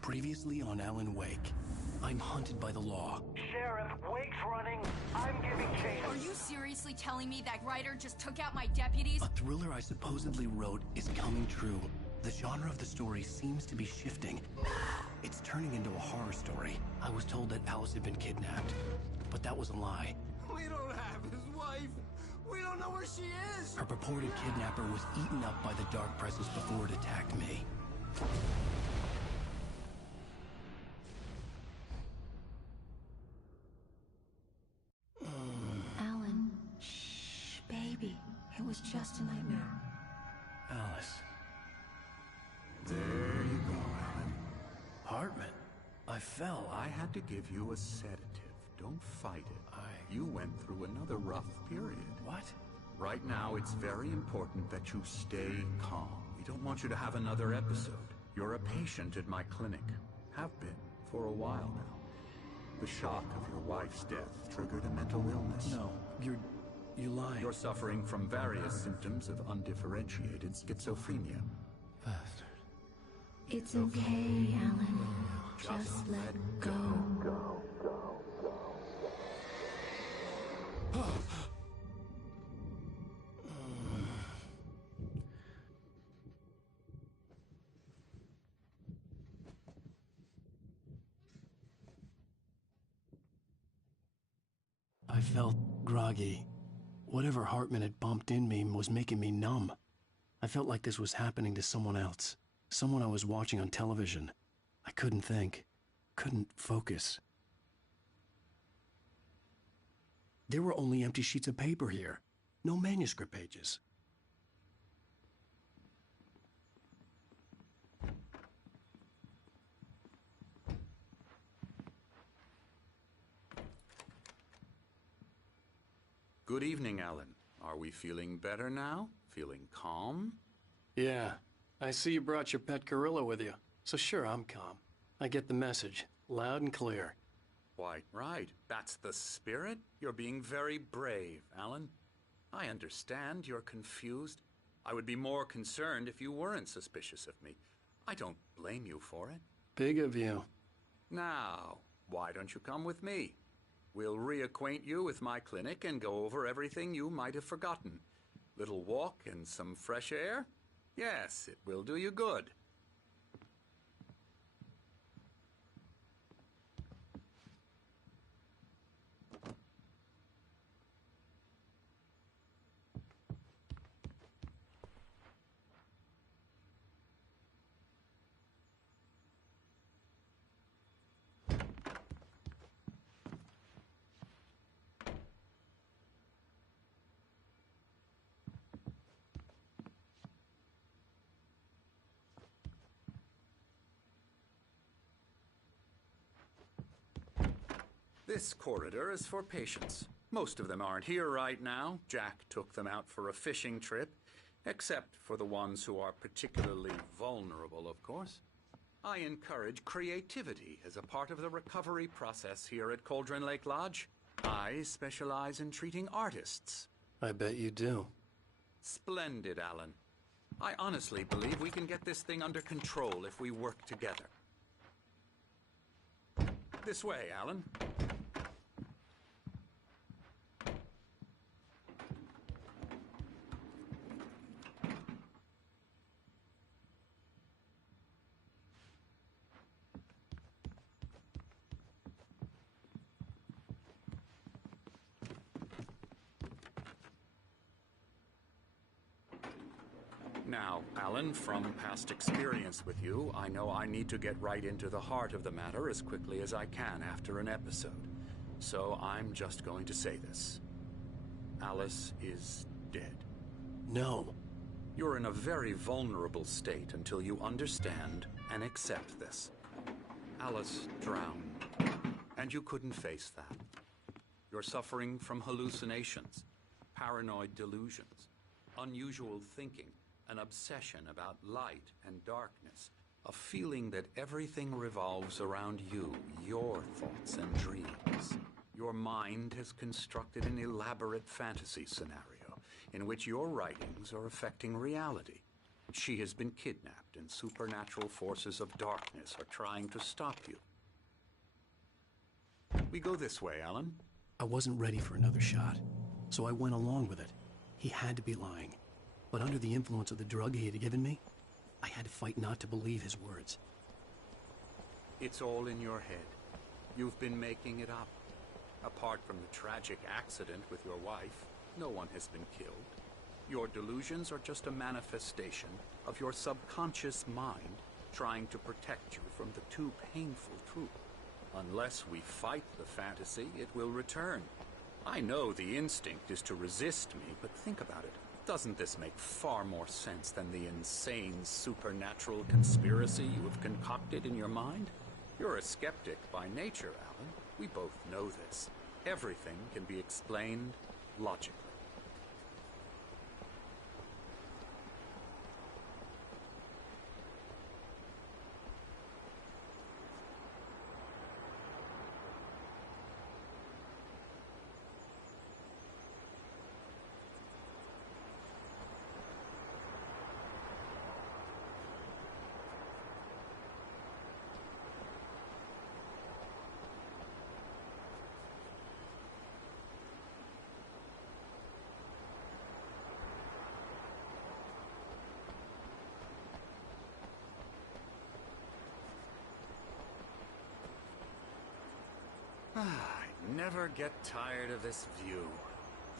Previously on Alan Wake, I'm hunted by the law. Sheriff, Wake's running. I'm giving chase. Are you seriously telling me that Ryder just took out my deputies? A thriller I supposedly wrote is coming true. The genre of the story seems to be shifting. It's turning into a horror story. I was told that Alice had been kidnapped, but that was a lie. We don't have his wife. We don't know where she is. Her purported kidnapper was eaten up by the dark presence before it attacked me. Alan, shh, baby. It was just a nightmare. Alice. There you go, Alan. Hartman. I fell. I had to give you a sedative. Don't fight it. You went through another rough period. What? Right now, it's very important that you stay calm. We don't want you to have another episode. You're a patient at my clinic. Have been for a while now. The shock of your wife's death triggered a mental illness. No, you're lying. You're suffering from various symptoms of undifferentiated schizophrenia. Bastard. It's okay, Alan. Just let go. I felt groggy. Whatever Hartman had bumped in me was making me numb. I felt like this was happening to someone else. Someone I was watching on television. I couldn't think. Couldn't focus. There were only empty sheets of paper here. No manuscript pages. Good evening, Alan. Are we feeling better now? Feeling calm? Yeah. I see you brought your pet gorilla with you. So sure, I'm calm. I get the message. Loud and clear. Why, right. That's the spirit. You're being very brave, Alan. I understand you're confused. I would be more concerned if you weren't suspicious of me. I don't blame you for it. Big of you. Now, why don't you come with me? We'll reacquaint you with my clinic and go over everything you might have forgotten. Little walk and some fresh air? Yes, it will do you good. This corridor is for patients. Most of them aren't here right now. Jack took them out for a fishing trip, except for the ones who are particularly vulnerable, of course. I encourage creativity as a part of the recovery process here at Cauldron Lake Lodge. I specialize in treating artists. I bet you do. Splendid, Alan. I honestly believe we can get this thing under control if we work together. This way, Alan. Now, Alan, from past experience with you, I know I need to get right into the heart of the matter as quickly as I can after an episode. So I'm just going to say this. Alice is dead. No. You're in a very vulnerable state until you understand and accept this. Alice drowned, and you couldn't face that. You're suffering from hallucinations, paranoid delusions, unusual thinking, an obsession about light and darkness, a feeling that everything revolves around you, your thoughts and dreams. Your mind has constructed an elaborate fantasy scenario in which your writings are affecting reality. She has been kidnapped, and supernatural forces of darkness are trying to stop you. We go this way, Alan. I wasn't ready for another shot, so I went along with it. He had to be lying. But under the influence of the drug he had given me, I had to fight not to believe his words. It's all in your head. You've been making it up. Apart from the tragic accident with your wife, no one has been killed. Your delusions are just a manifestation of your subconscious mind trying to protect you from the too painful truth. Unless we fight the fantasy, it will return. I know the instinct is to resist me, but think about it. Doesn't this make far more sense than the insane supernatural conspiracy you have concocted in your mind? You're a skeptic by nature, Alan. We both know this. Everything can be explained logically. I never get tired of this view.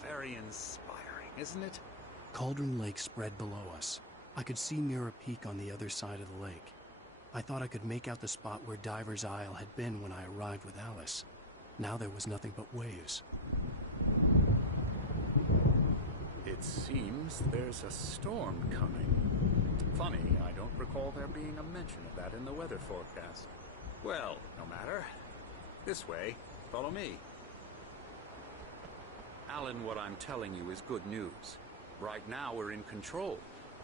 Very inspiring, isn't it? Cauldron Lake spread below us. I could see Mirror Peak on the other side of the lake. I thought I could make out the spot where Diver's Isle had been when I arrived with Alice. Now there was nothing but waves. It seems there's a storm coming. Funny, I don't recall there being a mention of that in the weather forecast. Well, no matter. This way. Follow me. Alan, what I'm telling you is good news. Right now, we're in control.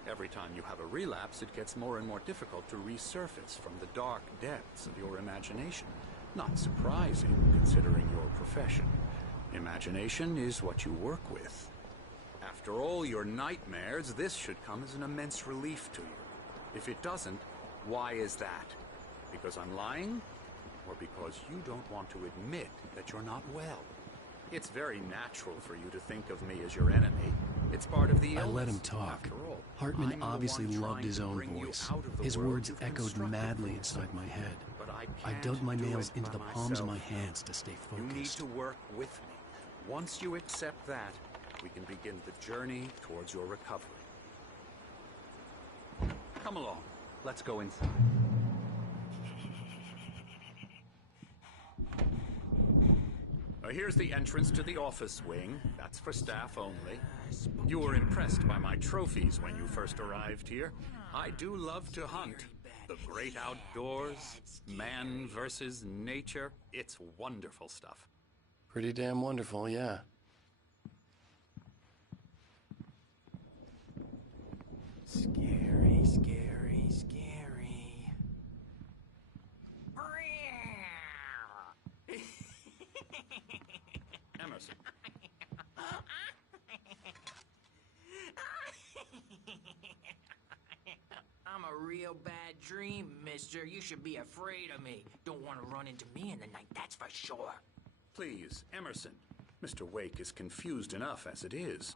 Every time you have a relapse, it gets more and more difficult to resurface from the dark depths of your imagination. Not surprising, considering your profession. Imagination is what you work with. After all your nightmares, this should come as an immense relief to you. If it doesn't, why is that? Because I'm lying? Or because you don't want to admit that you're not well? It's very natural for you to think of me as your enemy. It's part of the illness. I let him talk. After all, Hartman I'm the obviously one loved trying his to own bring you voice. out of the His world words you've echoed constructed madly for inside yourself. my head. But I can't dug my do nails it into by the palms of my myself. hands to stay You need focused. to work with me. Once you accept that, we can begin the journey towards your recovery. Come along. Let's go inside. Here's the entrance to the office wing. That's for staff only. You were impressed by my trophies when you first arrived here. I do love to hunt. The great outdoors, man versus nature. It's wonderful stuff. Pretty damn wonderful, yeah. Scary, scary, scary. Emerson. real bad dream, mister. You should be afraid of me. Don't want to run into me in the night, that's for sure. Please, Emerson. Mr. Wake is confused enough as it is.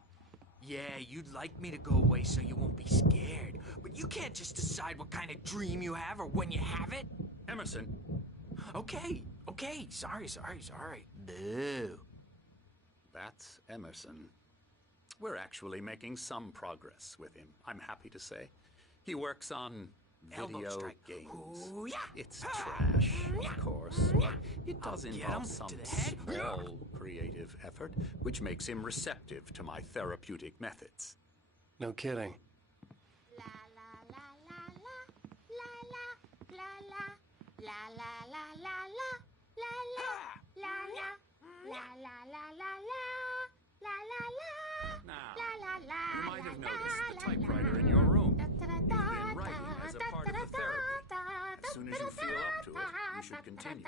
Yeah, you'd like me to go away so you won't be scared. But you can't just decide what kind of dream you have or when you have it. Emerson! Okay. Sorry. Boo. That's Emerson. We're actually making some progress with him, I'm happy to say. He works on Elbow video strike. games. Ooh, yeah. It's trash, of course, but it does I'll get involve him some to the head. small creative effort, which makes him receptive to my therapeutic methods. No kidding. La la la la la la la la la la la la la la la la la la la Now, la la la. you might have noticed the typewriter in your room. You've been writing as a part of the therapy. As soon as you feel up to it, you should continue.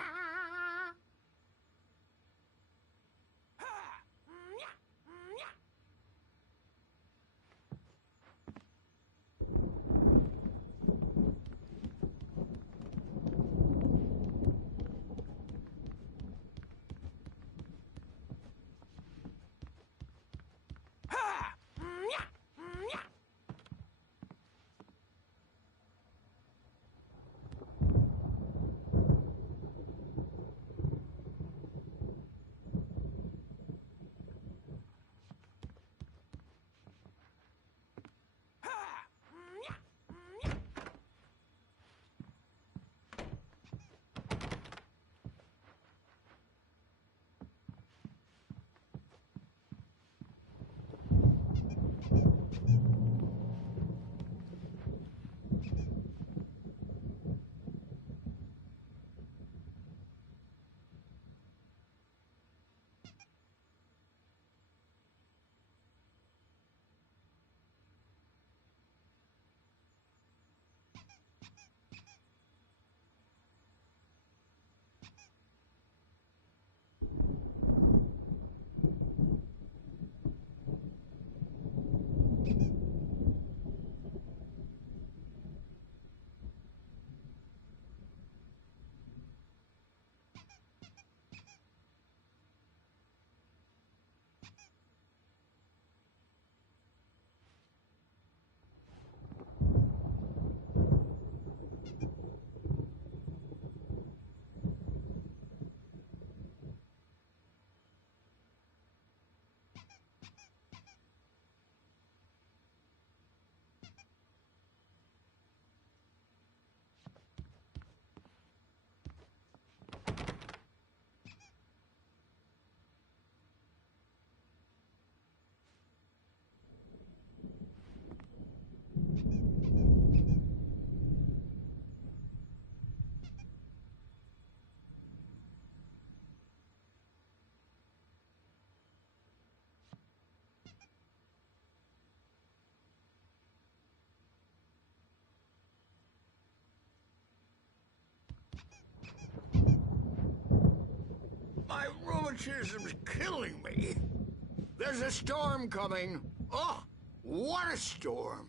My rheumatism's killing me. There's a storm coming. Oh, what a storm.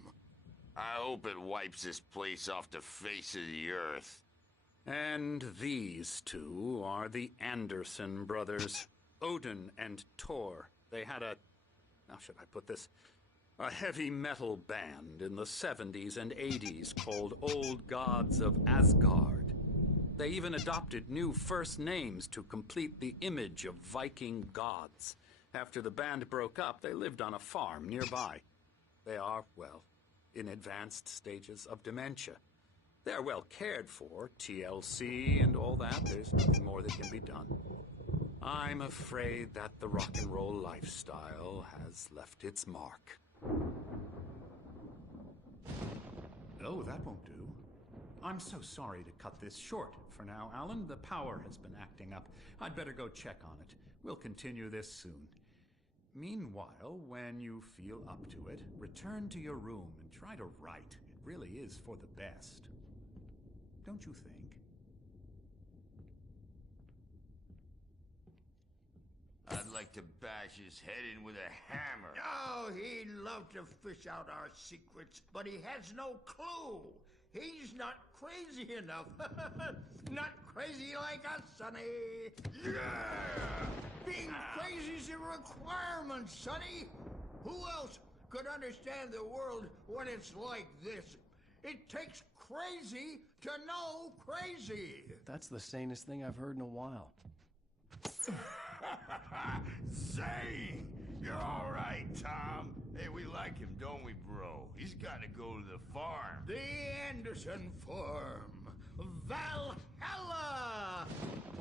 I hope it wipes this place off the face of the earth. And these two are the Anderson brothers, Odin and Thor. They had how should I put this? A heavy metal band in the 70s and 80s called Old Gods of Asgard. They even adopted new first names to complete the image of Viking gods. After the band broke up, they lived on a farm nearby. They are, well, in advanced stages of dementia. They're well cared for, TLC and all that. There's nothing more that can be done. I'm afraid that the rock and roll lifestyle has left its mark. Oh, that won't do. I'm so sorry to cut this short for now, Alan. The power has been acting up. I'd better go check on it. We'll continue this soon. Meanwhile, when you feel up to it, return to your room and try to write. It really is for the best. Don't you think? I'd like to bash his head in with a hammer. Oh, he'd love to fish out our secrets, but he has no clue. He's not crazy enough. Not crazy like us, Sonny. Yeah! Being crazy's a requirement, Sonny. Who else could understand the world when it's like this? It takes crazy to know crazy. That's the sanest thing I've heard in a while. Zane! You're all right, Tom. Hey, we like him, don't we, bro? He's got to go to the farm. The Anderson Farm. Valhalla!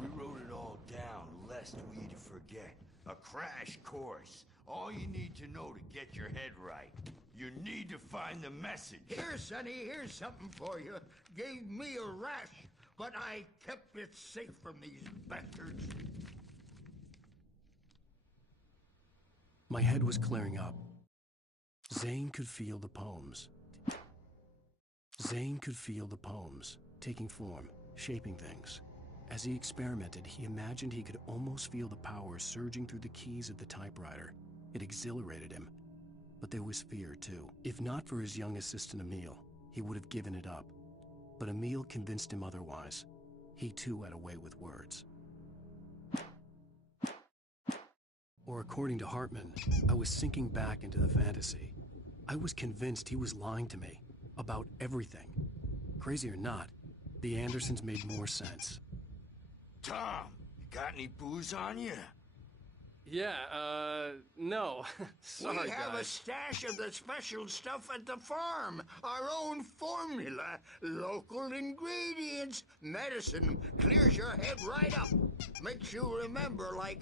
We wrote it all down lest we'd forget. A crash course. All you need to know to get your head right. You need to find the message. Here, Sonny, here's something for you. Gave me a rash, but I kept it safe from these bastards. My head was clearing up. Zane could feel the poems. Zane could feel the poems, taking form, shaping things. As he experimented, he imagined he could almost feel the power surging through the keys of the typewriter. It exhilarated him. But there was fear, too. If not for his young assistant Emil, he would have given it up. But Emil convinced him otherwise. He too had a way with words. Or according to Hartman, I was sinking back into the fantasy. I was convinced he was lying to me about everything. Crazy or not, the Andersons made more sense. Tom, got any booze on you? Yeah, no. Sorry, we have a guys. stash of the special stuff at the farm. Our own formula. Local ingredients. Medicine clears your head right up. Makes you remember like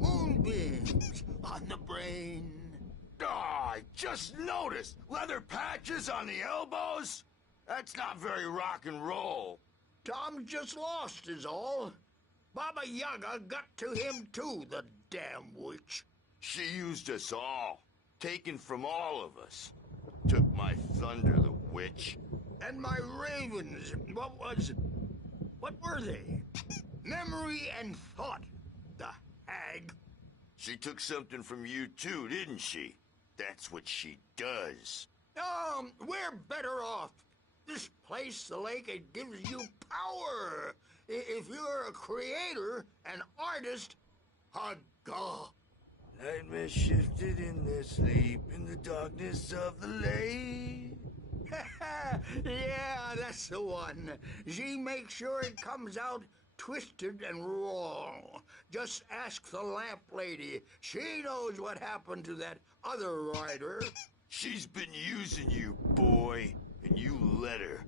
moonbeams on the brain. Oh, I just noticed. Leather patches on the elbows? That's not very rock and roll. Tom just lost is all. Baba Yaga got to him too, the damn witch. She used us all. Taken from all of us. Took my thunder, the witch. And my ravens, what were they? Memory and thought, the hag. She took something from you too, didn't she? That's what she does. We're better off. This place, the lake, it gives you power. If you're a creator, an artist, a god. Nightmare shifted in their sleep in the darkness of the lake. Yeah, that's the one. She makes sure it comes out twisted and wrong. Just ask the lamp lady. She knows what happened to that other rider. She's been using you, boy, and you let her.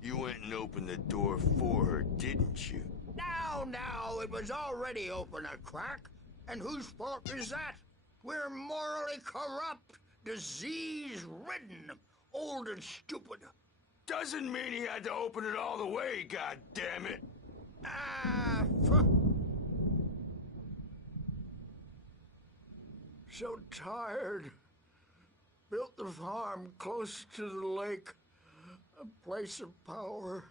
You went and opened the door for her, didn't you? Now, it was already open a crack. And whose fault is that? We're morally corrupt, disease-ridden, old and stupid. Doesn't mean he had to open it all the way, goddammit. So tired. Built the farm close to the lake. A place of power.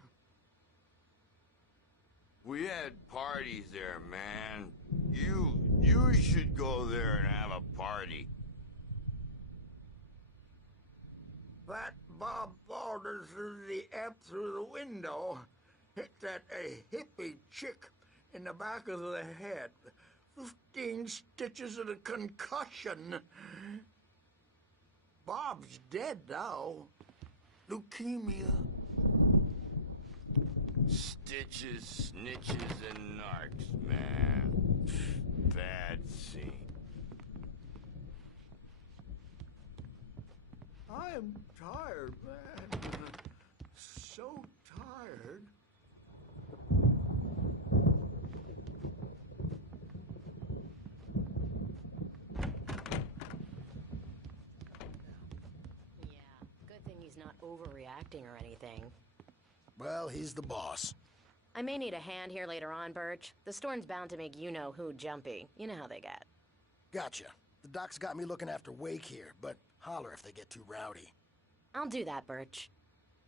We had parties there, man. You should go there and have a party. That Bob Baldwin threw the amp through the window. Hit that hippie chick in the back of the head. 15 stitches and a concussion. Bob's dead now. Leukemia. Stitches, snitches, and narcs, man. Bad scene. I am tired, man. So tired. Yeah, good thing he's not overreacting or anything. Well, he's the boss. I may need a hand here later on, Birch. The storm's bound to make you-know-who jumpy. You know how they get. Gotcha. The doc's got me looking after Wake here, but holler if they get too rowdy. I'll do that, Birch.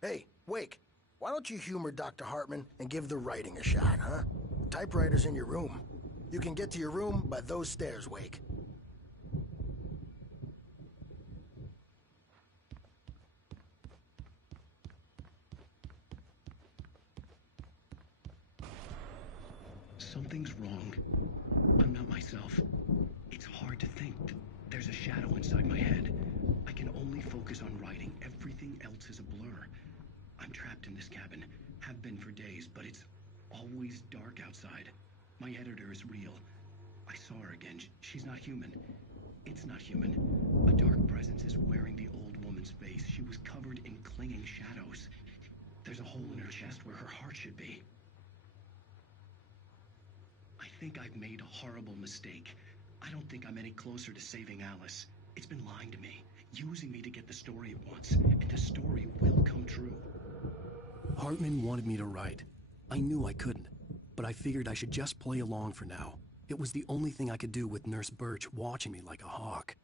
Hey, Wake, why don't you humor Dr. Hartman and give the writing a shot, huh? The typewriter's in your room. You can get to your room by those stairs, Wake. Something's wrong. I'm not myself. It's hard to think. There's a shadow inside my head. I can only focus on writing. Everything else is a blur. I'm trapped in this cabin. Have been for days, but it's always dark outside. My editor is real. I saw her again. She's not human. It's not human. A dark presence is wearing the old woman's face. She was covered in clinging shadows. There's a hole in her chest where her heart should be. I think I've made a horrible mistake. I don't think I'm any closer to saving Alice. It's been lying to me, using me to get the story it wants, and the story will come true. Hartman wanted me to write. I knew I couldn't, but I figured I should just play along for now. It was the only thing I could do with Nurse Birch watching me like a hawk.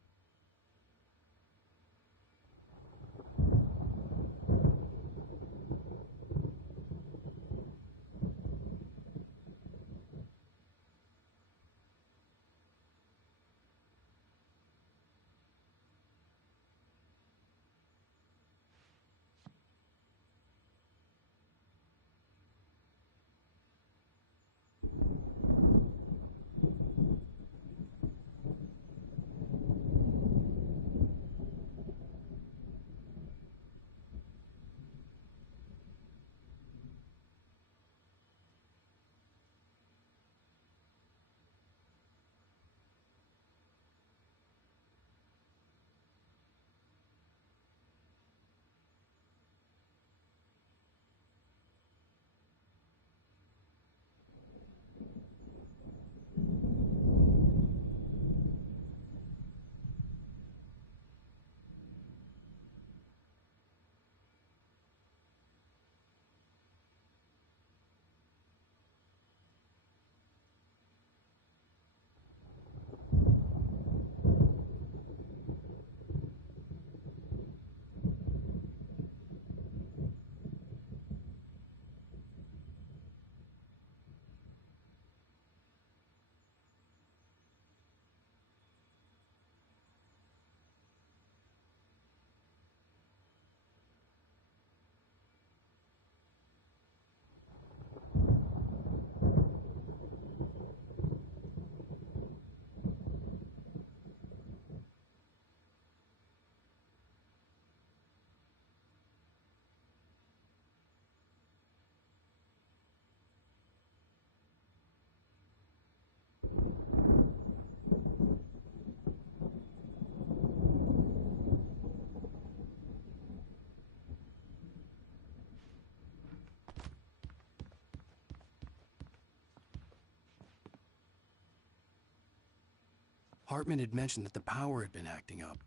Hartman had mentioned that the power had been acting up.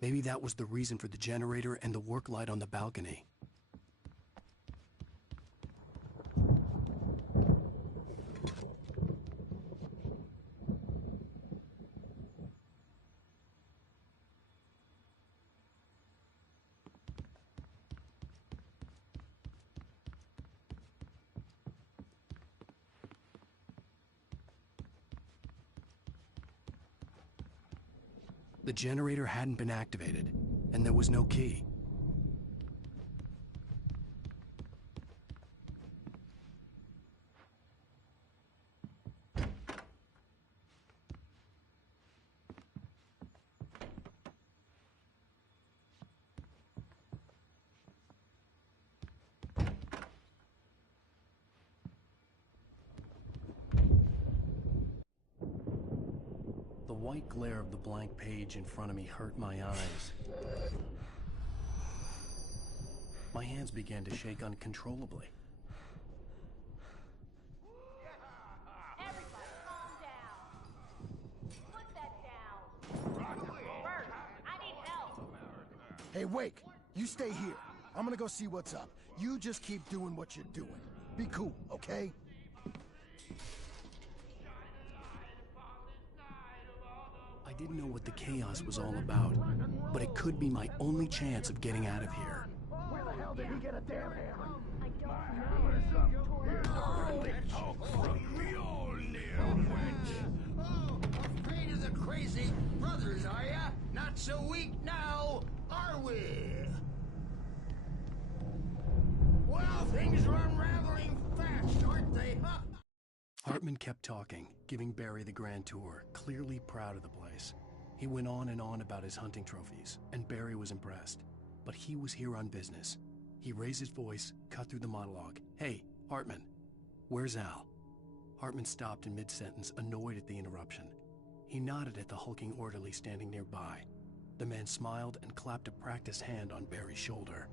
Maybe that was the reason for the generator and the work light on the balcony. The generator hadn't been activated, and there was no key. The white glare of the blank page in front of me hurt my eyes. My hands began to shake uncontrollably. Everybody calm down. Put that down. Bert, I need help. Hey, Wake, you stay here. I'm gonna go see what's up. You just keep doing what you're doing. Be cool, okay? I didn't know what the chaos was all about, but it could be my only chance of getting out of here. Where the hell did he get a damn hammer? I don't Oh, afraid of the crazy brothers, are ya? Not so weak now, are we? Well, things are unraveling fast, aren't they? Huh? Hartman kept talking, giving Barry the grand tour, clearly proud of the place. He went on and on about his hunting trophies, and Barry was impressed. But he was here on business. He raised his voice, cut through the monologue. "Hey, Hartman, where's Al?" Hartman stopped in mid-sentence, annoyed at the interruption. He nodded at the hulking orderly standing nearby. The man smiled and clapped a practiced hand on Barry's shoulder.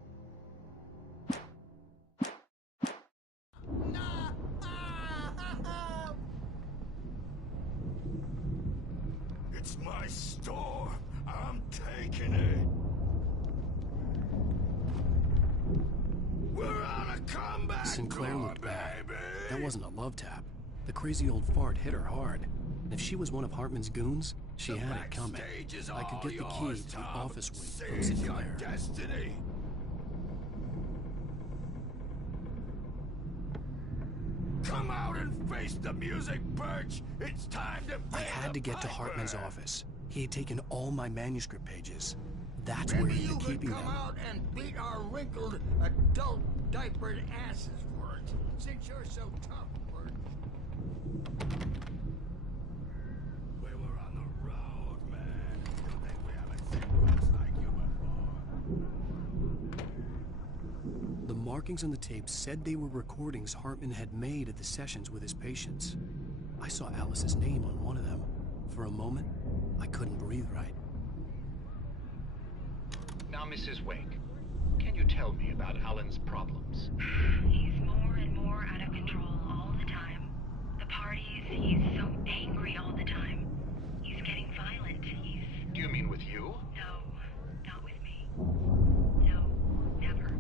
It's my store. I'm taking it. We're on a comeback. Sinclair looked bad. That wasn't a love tap. The crazy old fart hit her hard. If she was one of Hartman's goons, she had it coming. I could get the key to the office wing from Sinclair. Destiny. Come out and face the music, Birch. It's time to I had to get to Hartman's office. He had taken all my manuscript pages. That's where he had been keeping them. Come out and beat our wrinkled, adult, diapered asses for it, since you're so tough, Birch. We were on the road, man. You think we haven't seen folks like you before? The markings on the tape said they were recordings Hartman had made at the sessions with his patients. I saw Alice's name on one of them. For a moment, I couldn't breathe right. Now, Mrs. Wake, can you tell me about Alan's problems? He's more and more out of control all the time. The parties, he's so angry all the time. He's getting violent. Do you mean with you? No, not with me. No, never.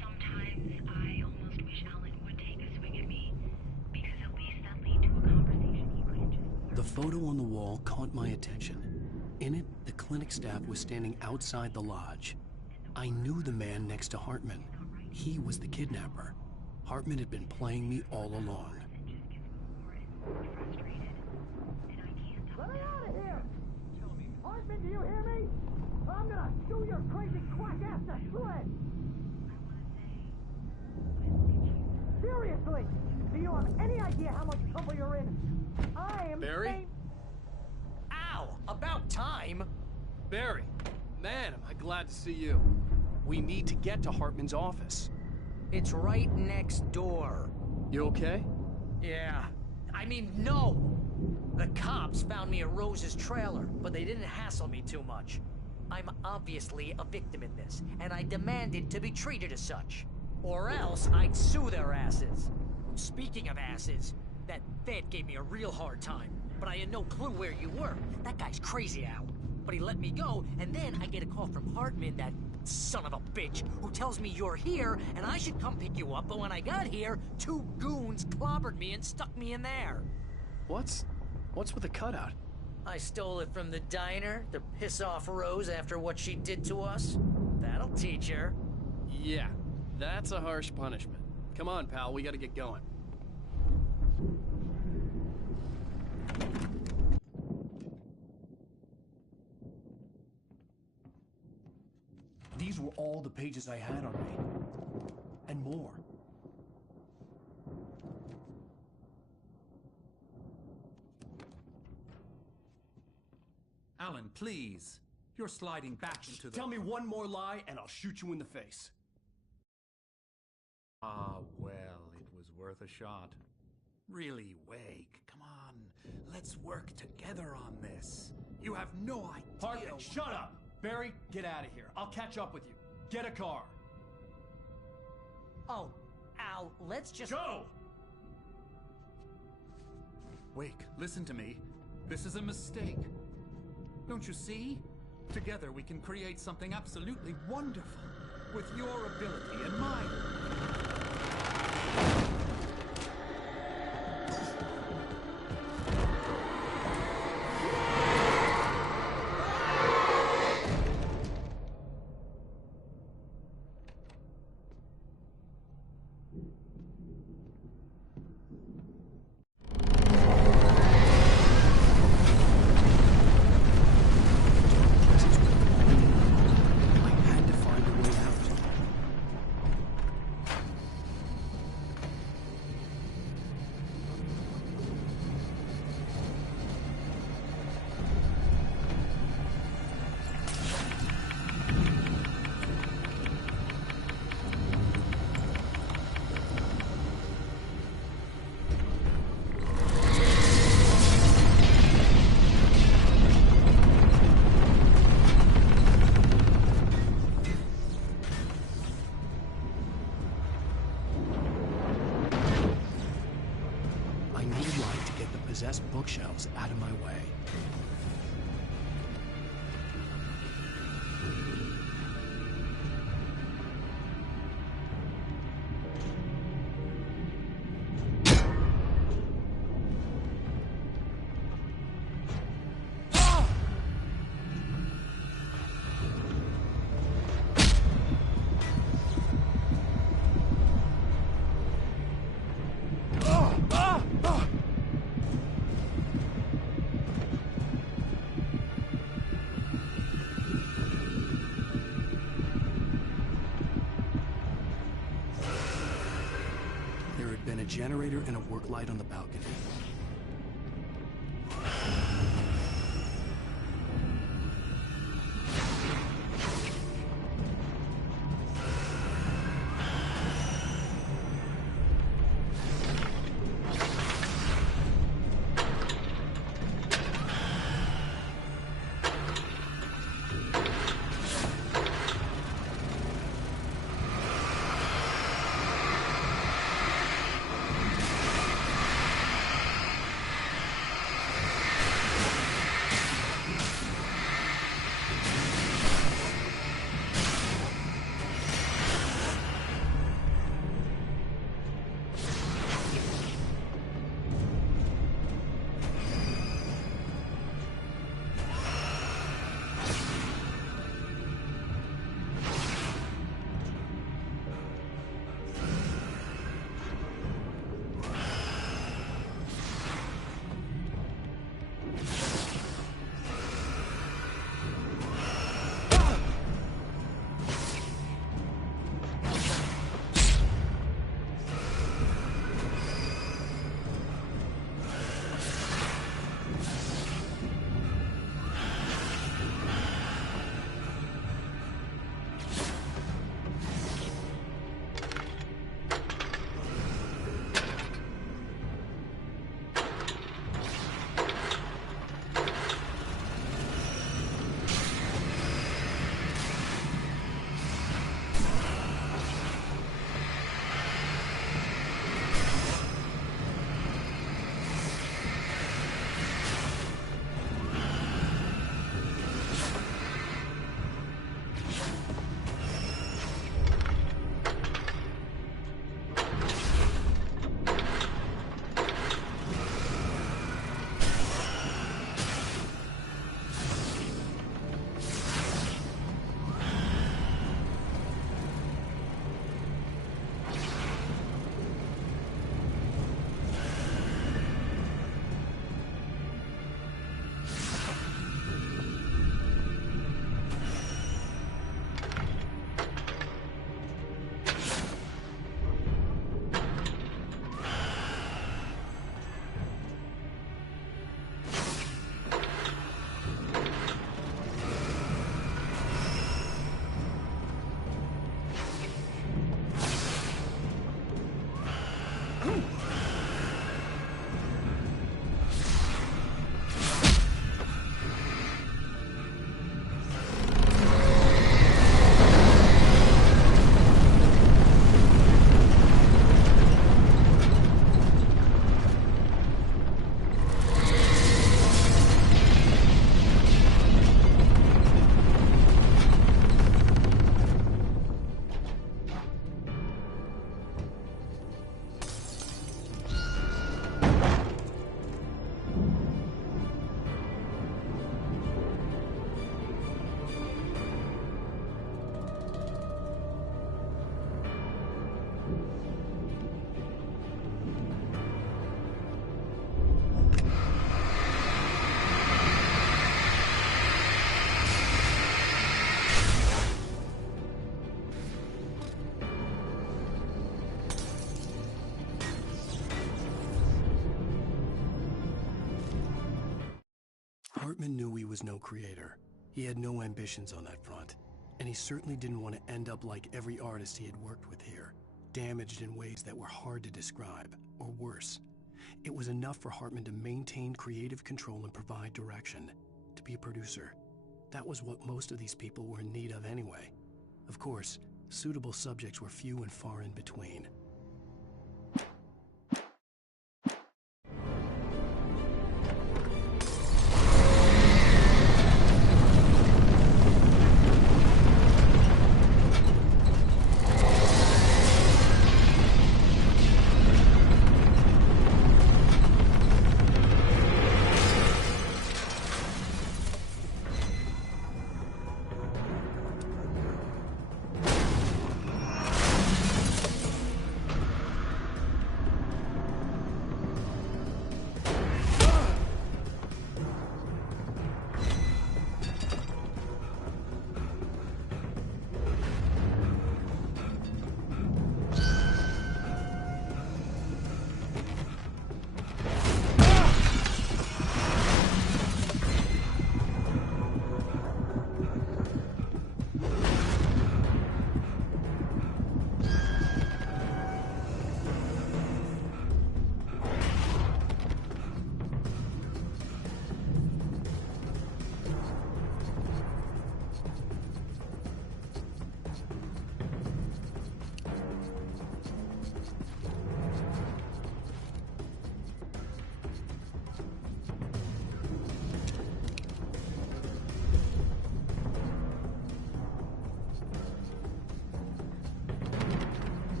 Sometimes I almost wish Alan would take a swing at me, because at least that lead to a conversation he couldn't just... The photo on the wall caught my attention. In it, the clinic staff was standing outside the lodge. I knew the man next to Hartman. He was the kidnapper. Hartman had been playing me all along. Let me out of here! Hartman, do you hear me? I'm gonna chew your crazy quack ass to shreds! Seriously! Do you have any idea how much trouble you're in? I am... Barry? Ow! About time! Barry, man, am I glad to see you. We need to get to Hartman's office. It's right next door. You okay? Yeah. I mean, no! The cops found me at Rose's trailer, but they didn't hassle me too much. I'm obviously a victim in this, and I demanded to be treated as such. Or else I'd sue their asses. Speaking of asses, that vet gave me a real hard time, but I had no clue where you were. That guy's crazy, Al. But he let me go, and then I get a call from Hartman, that son of a bitch, who tells me you're here, and I should come pick you up, but when I got here, 2 goons clobbered me and stuck me in there. What's with the cutout? I stole it from the diner to piss off Rose after what she did to us. That'll teach her. Yeah, that's a harsh punishment. Come on, pal, we gotta get going. These were all the pages I had on me. And more. Alan, please. You're sliding back into the... Tell me one more lie and I'll shoot you in the face. Ah, well, it was worth a shot. Really, Wake, come on. Let's work together on this. You have no idea... Hartman, shut up! Barry, get out of here. I'll catch up with you. Get a car. Oh, Al, let's just... Go! Wake, listen to me. This is a mistake. Don't you see? Together we can create something absolutely wonderful. With your ability and mine. possessed bookshelves out of my way. A generator and a work light on the balcony. Hartman knew he was no creator. He had no ambitions on that front. And he certainly didn't want to end up like every artist he had worked with here, damaged in ways that were hard to describe, or worse. It was enough for Hartman to maintain creative control and provide direction, to be a producer. That was what most of these people were in need of anyway. Of course, suitable subjects were few and far in between.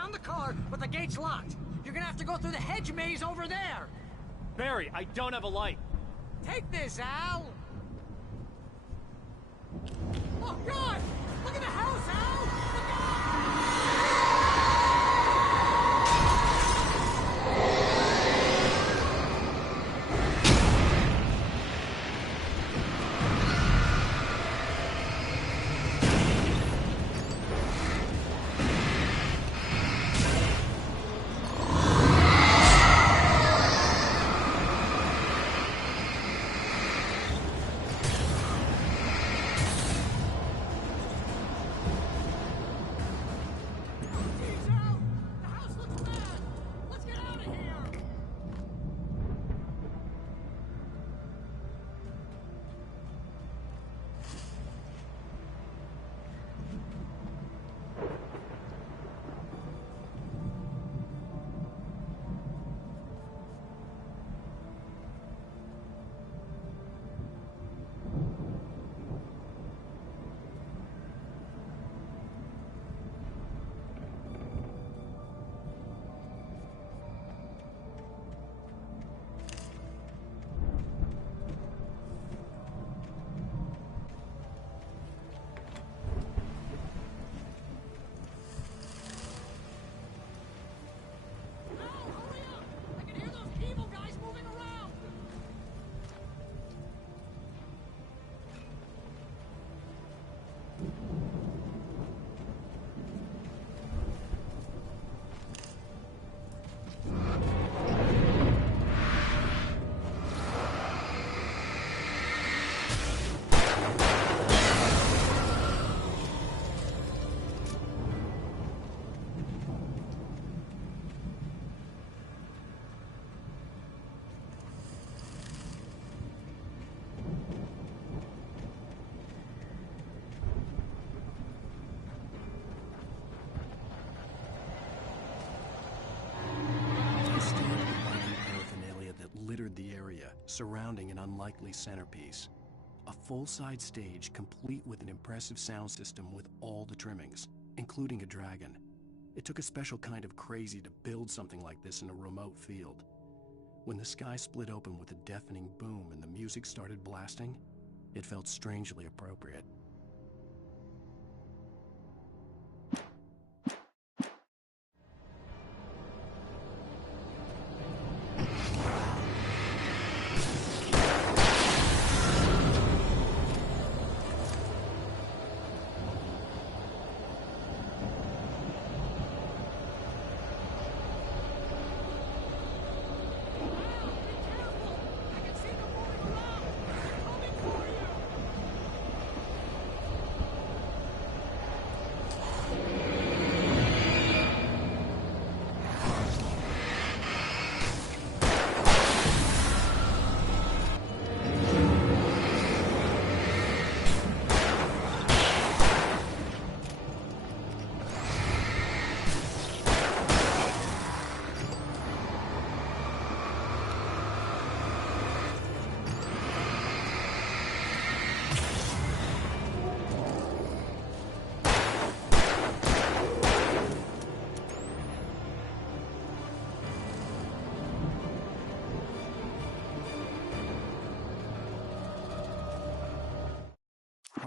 around the car, but the gate's locked. You're gonna have to go through the hedge maze over there. Barry, I don't have a light. Take this, Al! Oh, God! Look at the house, Al! Look out! surrounding an unlikely centerpiece. A full-side stage complete with an impressive sound system with all the trimmings, including a dragon. It took a special kind of crazy to build something like this in a remote field. When the sky split open with a deafening boom and the music started blasting, it felt strangely appropriate.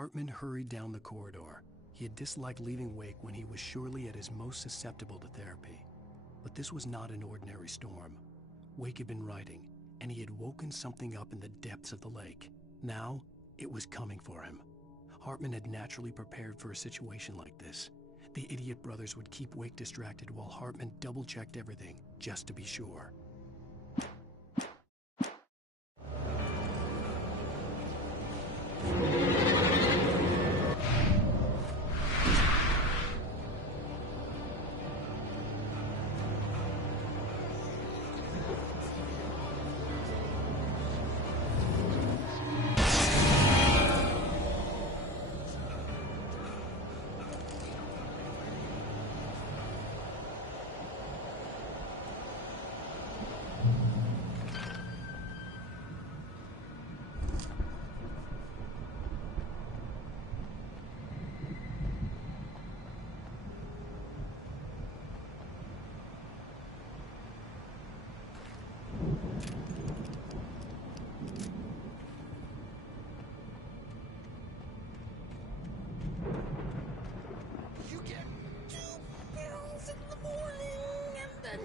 Hartman hurried down the corridor. He had disliked leaving Wake when he was surely at his most susceptible to therapy. But this was not an ordinary storm. Wake had been writing, and he had woken something up in the depths of the lake. Now, it was coming for him. Hartman had naturally prepared for a situation like this. The idiot brothers would keep Wake distracted while Hartman double-checked everything, just to be sure.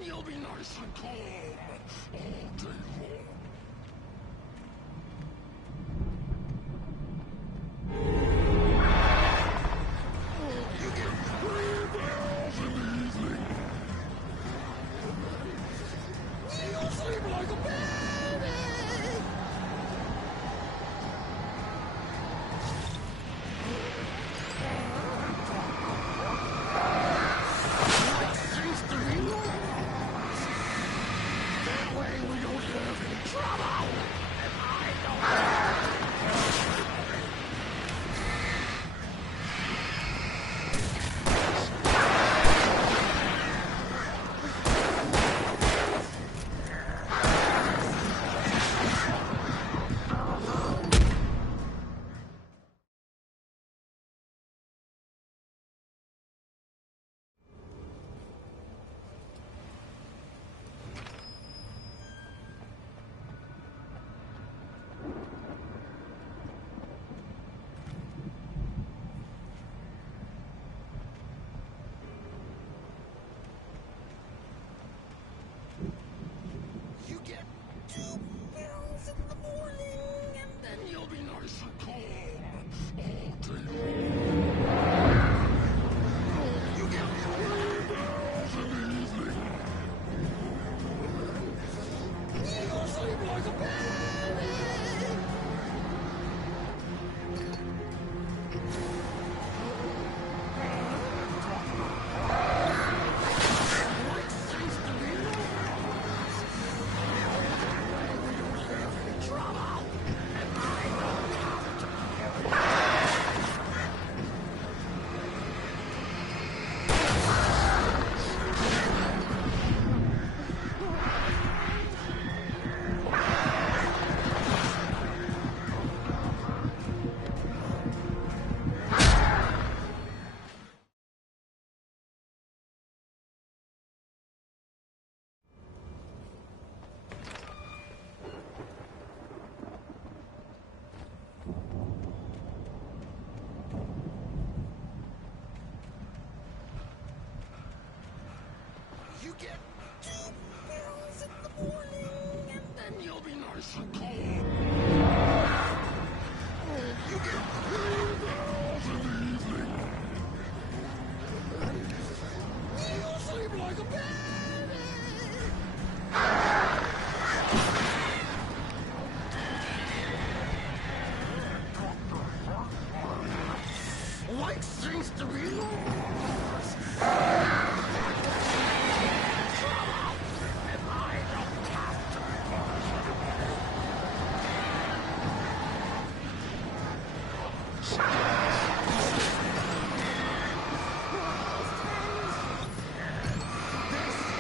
you'll be nice and calm all day long. You get 3 bells in the evening. You'll sleep like a baby. What seems to be lost? That way we don't have any trouble. And I don't have You get 2 bells in the morning, and then you'll be nice and calm all day long. You get 3 bells in the evening. You'll sleep like a baby. What seems to be lost? We don't have any trouble, and I don't have to. You get 2 bells in the morning, and then you'll be nice and calm. You get 3 bells in the evening. You'll sleep like a baby. What seems to be lost? This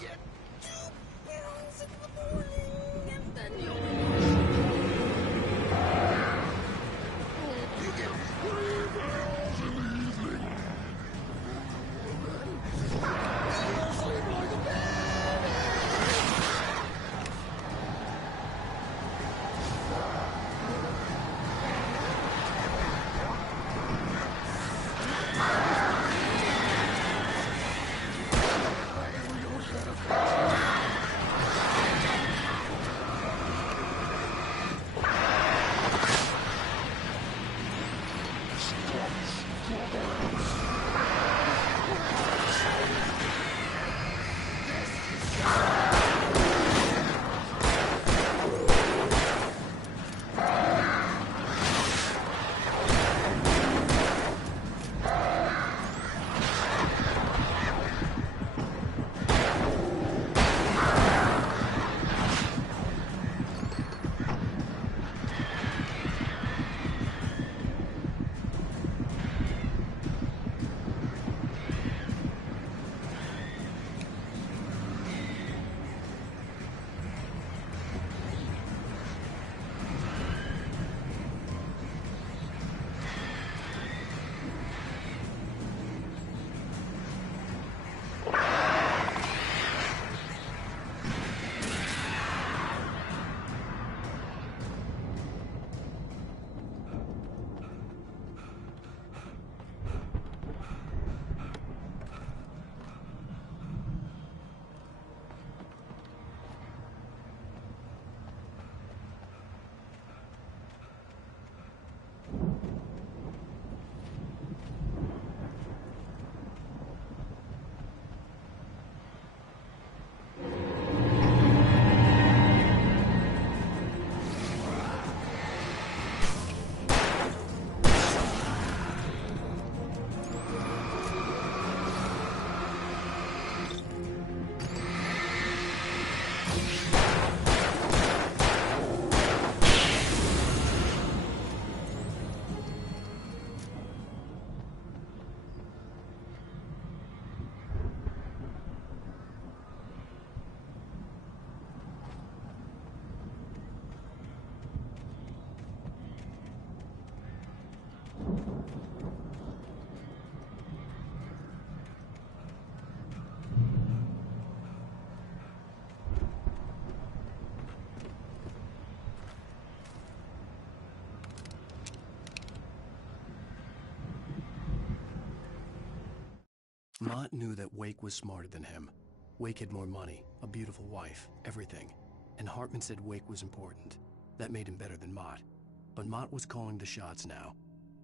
get 2 pills in the morning, and then you'll be you get 3 pills in the evening. You'll sleep like a baby. Mott knew that Wake was smarter than him. Wake had more money, a beautiful wife, everything. And Hartman said Wake was important. That made him better than Mott. But Mott was calling the shots now.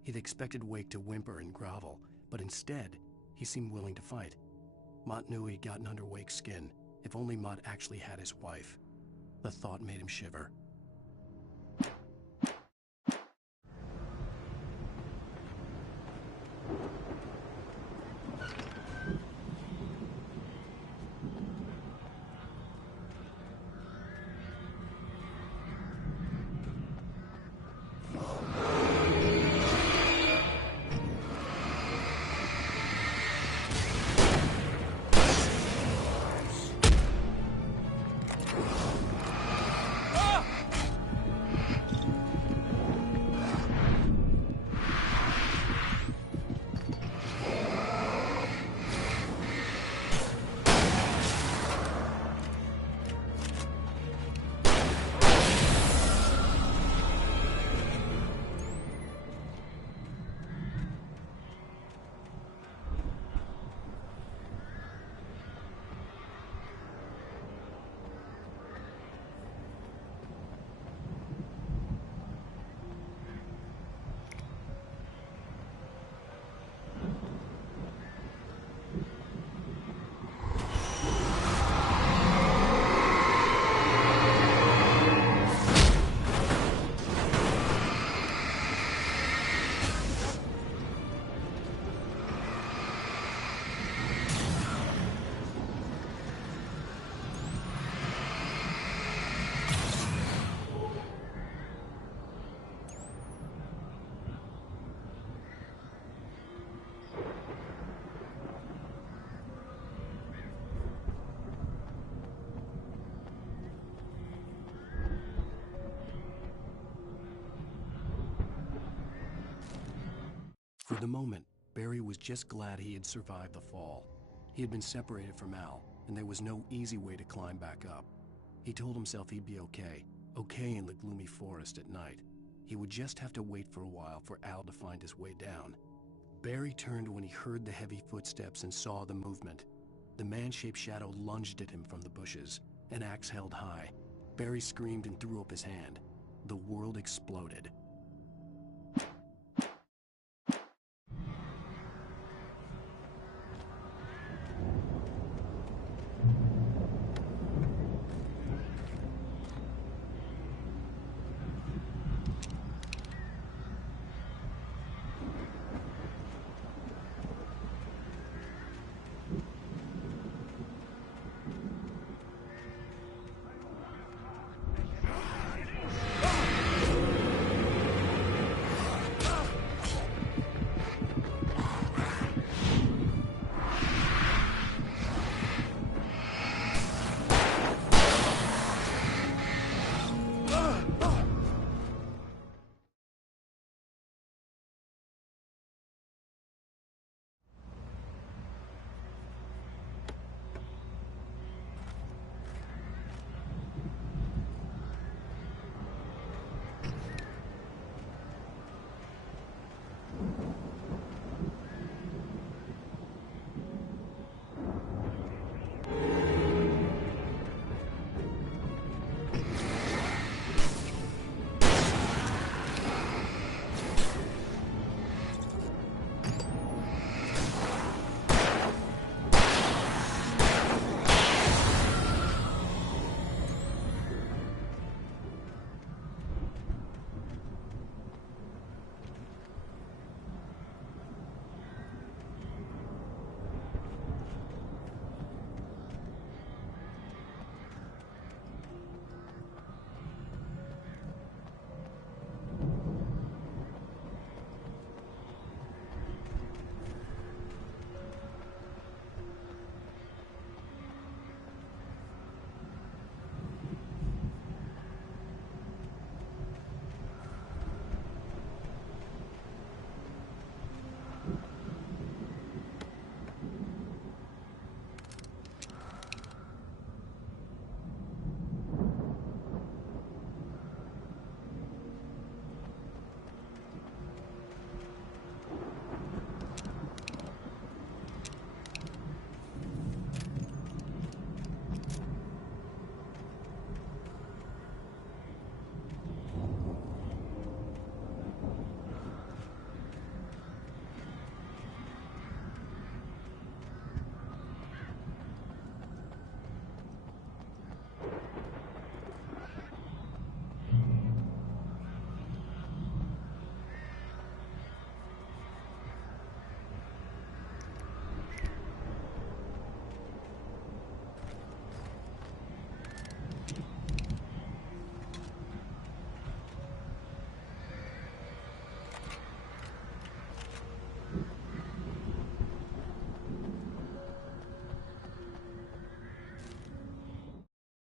He'd expected Wake to whimper and grovel, but instead, he seemed willing to fight. Mott knew he'd gotten under Wake's skin. If only Mott actually had his wife. The thought made him shiver. the moment, Barry was just glad he had survived the fall. He had been separated from Al, and there was no easy way to climb back up. He told himself he'd be okay in the gloomy forest at night. He would just have to wait for a while for Al to find his way down. Barry turned when he heard the heavy footsteps and saw the movement. The man-shaped shadow lunged at him from the bushes, an axe held high. Barry screamed and threw up his hand. The world exploded.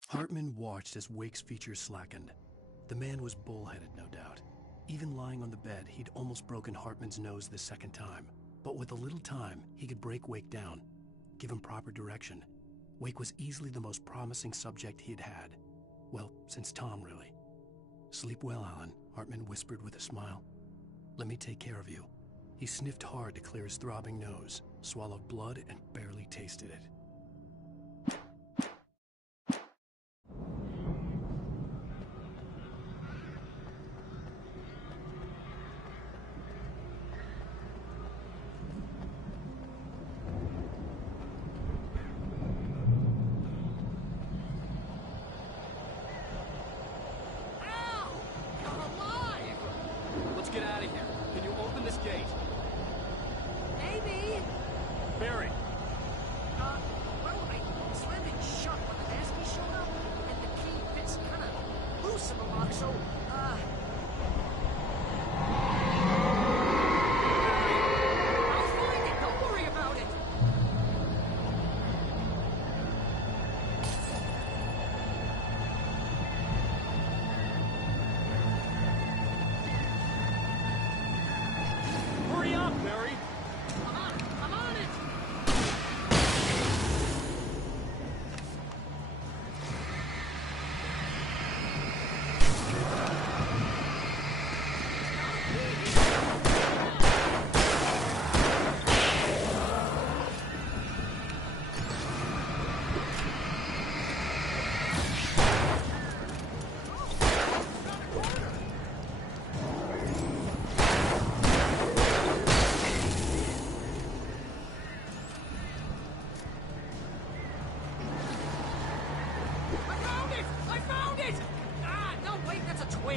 Hartman watched as Wake's features slackened. The man was bullheaded, no doubt. Even lying on the bed, he'd almost broken Hartman's nose the second time. But with a little time, he could break Wake down, give him proper direction. Wake was easily the most promising subject he'd had. Well, since Tom, really. "Sleep well, Alan," Hartman whispered with a smile. "Let me take care of you." He sniffed hard to clear his throbbing nose, swallowed blood, and barely tasted it. Get out of here. Can you open this gate? Maybe. Barry.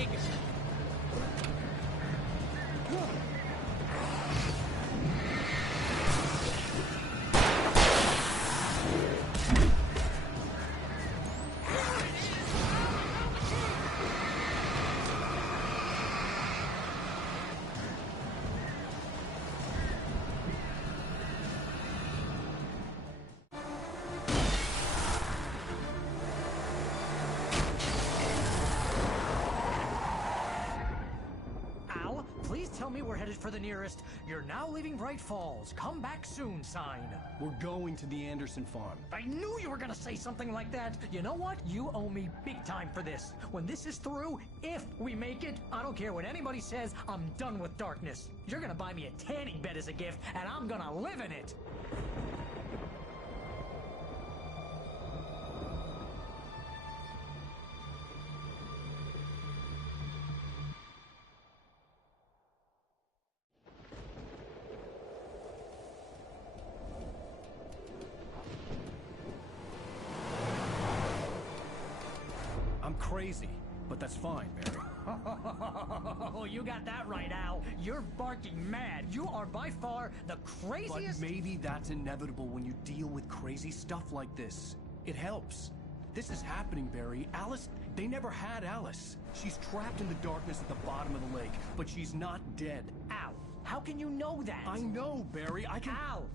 doing? Please tell me we're headed for the nearest "You're now leaving Bright Falls. Come back soon" sign. We're going to the Anderson farm. I knew you were gonna say something like that. You know what? You owe me big time for this. When this is through, if we make it, I don't care what anybody says, I'm done with darkness. You're gonna buy me a tanning bed as a gift, and I'm gonna live in it. Crazy, but that's fine, Barry. Oh, you got that right, Al. You're barking mad. You are by far the craziest... But maybe that's inevitable when you deal with crazy stuff like this. It helps. This is happening, Barry. Alice, they never had Alice. She's trapped in the darkness at the bottom of the lake, but she's not dead. Al, how can you know that? I know, Barry. I can... Al,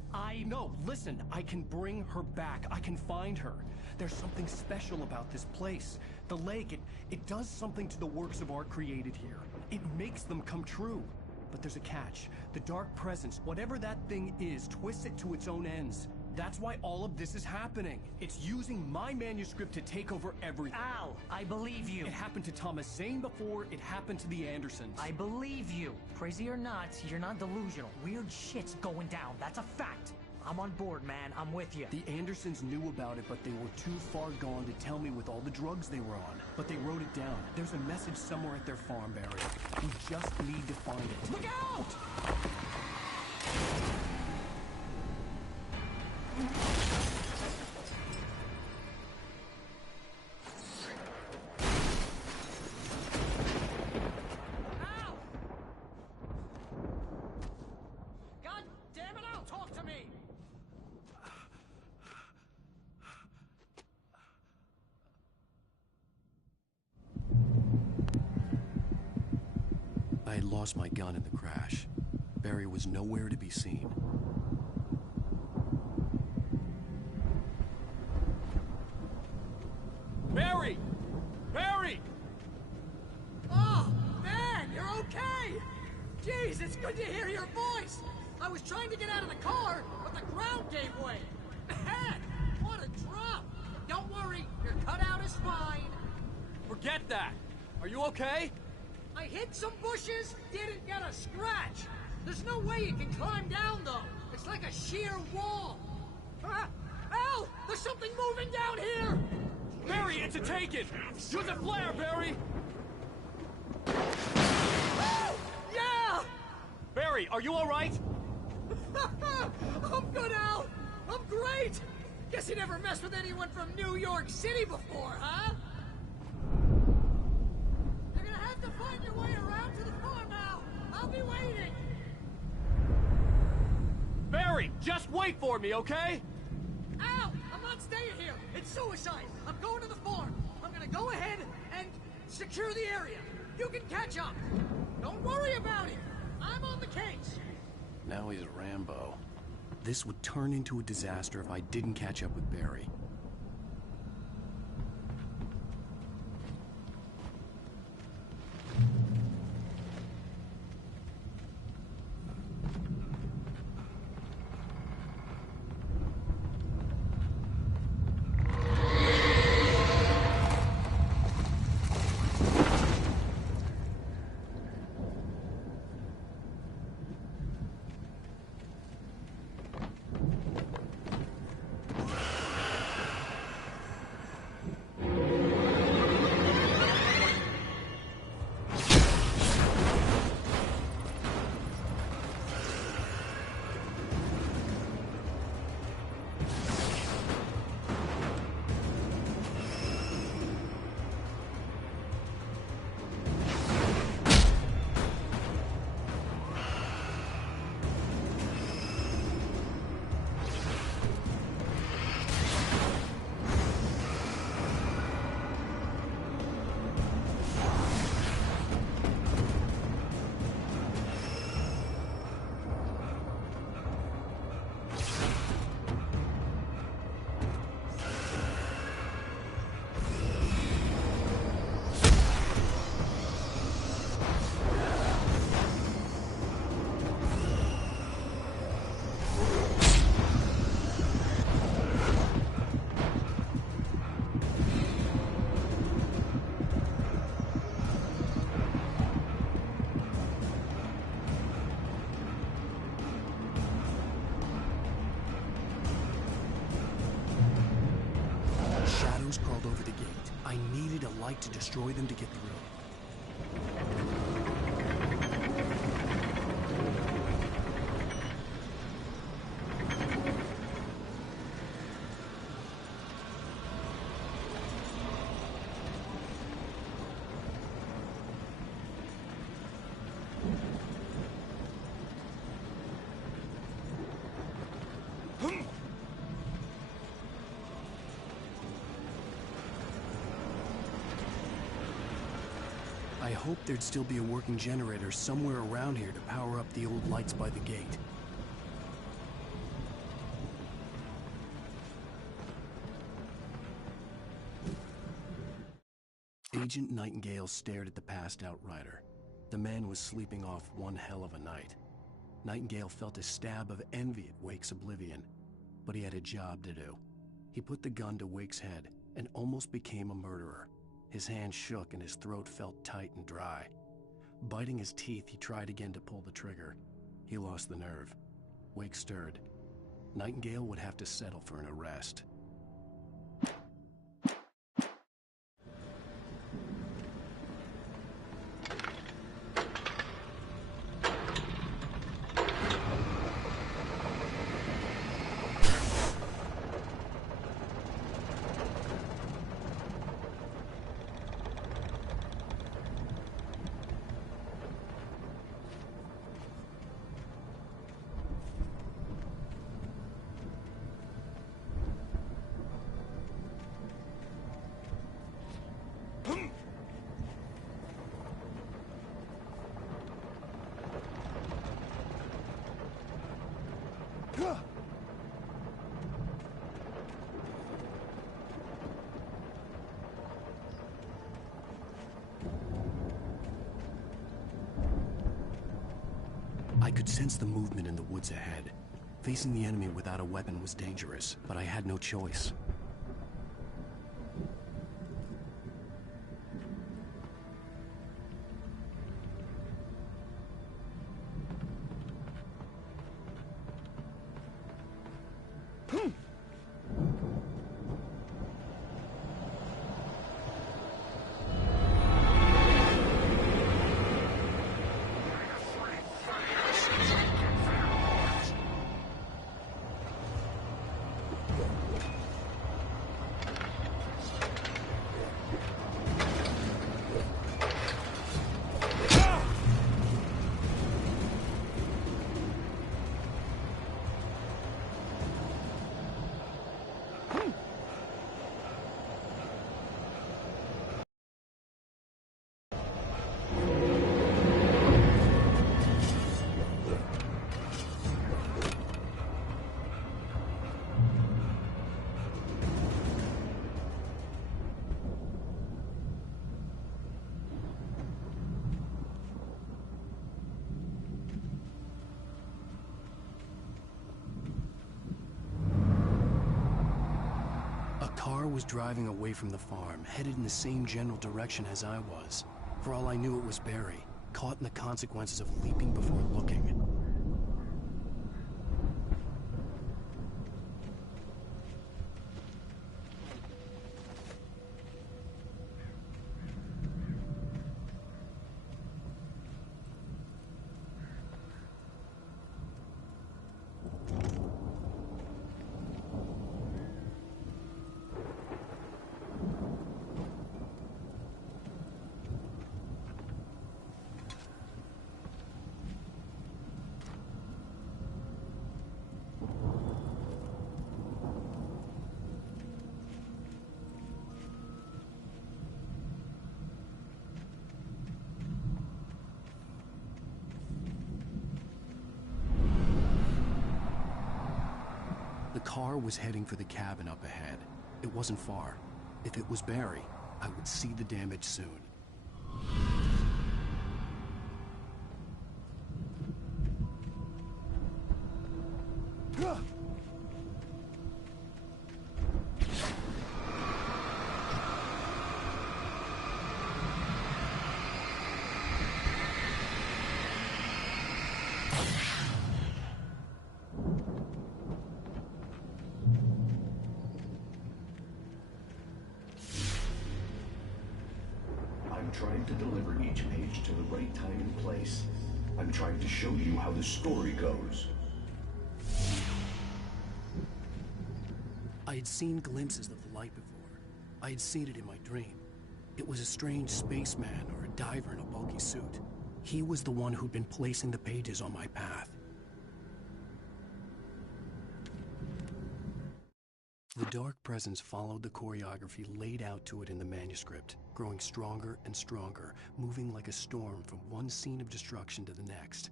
No, listen. I can bring her back. I can find her. There's something special about this place. The lake, it does something to the works of art created here. It makes them come true. But there's a catch. The dark presence, whatever that thing is, twists it to its own ends. That's why all of this is happening. It's using my manuscript to take over everything. Al, I believe you. It happened to Thomas Zane before, it happened to the Andersons. I believe you. Crazy or not, you're not delusional. Weird shit's going down. That's a fact. I'm on board, man. I'm with you. The Andersons knew about it, but they were too far gone to tell me with all the drugs they were on. But they wrote it down. There's a message somewhere at their farm, Barry. We just need to find it. Look out! I had lost my gun in the crash. Barry was nowhere to be seen. Barry! Barry! Oh, man, you're okay! Jeez, it's good to hear your voice! I was trying to get out of the car, but the ground gave way. Man, what a drop! Don't worry, your cutout is fine. Forget that! Are you okay? I hit some bushes, didn't get a scratch. There's no way you can climb down, though. It's like a sheer wall. Al! There's something moving down here! Barry, it's a take-it! Use a flare, Barry! Oh, yeah! Barry, are you all right? I'm good, Al. I'm great. Guess you never messed with anyone from New York City before, huh? You're gonna have to find your way around to the farm now. I'll be waiting. Barry, just wait for me, okay? Al, I'm not staying here. It's suicide. I'm going to the farm. I'm gonna go ahead and secure the area. You can catch up. Don't worry about it. I'm on the case. Now he's Rambo. This would turn into a disaster if I didn't catch up with Barry. over the gate. I needed a light to destroy them to get through. I hoped there'd still be a working generator somewhere around here to power up the old lights by the gate. Agent Nightingale stared at the passed-out rider. The man was sleeping off one hell of a night. Nightingale felt a stab of envy at Wake's oblivion, but he had a job to do. He put the gun to Wake's head and almost became a murderer. His hand shook and his throat felt tight and dry. Biting his teeth, he tried again to pull the trigger. He lost the nerve. Wake stirred. Nightingale would have to settle for an arrest. I could sense the movement in the woods ahead. Facing the enemy without a weapon was dangerous, but I had no choice. Car was driving away from the farm, headed in the same general direction as I was. For all I knew, it was Barry, caught in the consequences of leaping before looking. The car was heading for the cabin up ahead. It wasn't far. If it was Barry, I would see the damage soon. trying to deliver each page to the right time and place. I'm trying to show you how the story goes. I had seen glimpses of the light before. I had seen it in my dream. It was a strange spaceman or a diver in a bulky suit. He was the one who'd been placing the pages on my path. The dark presence followed the choreography laid out to it in the manuscript, growing stronger and stronger, moving like a storm from one scene of destruction to the next.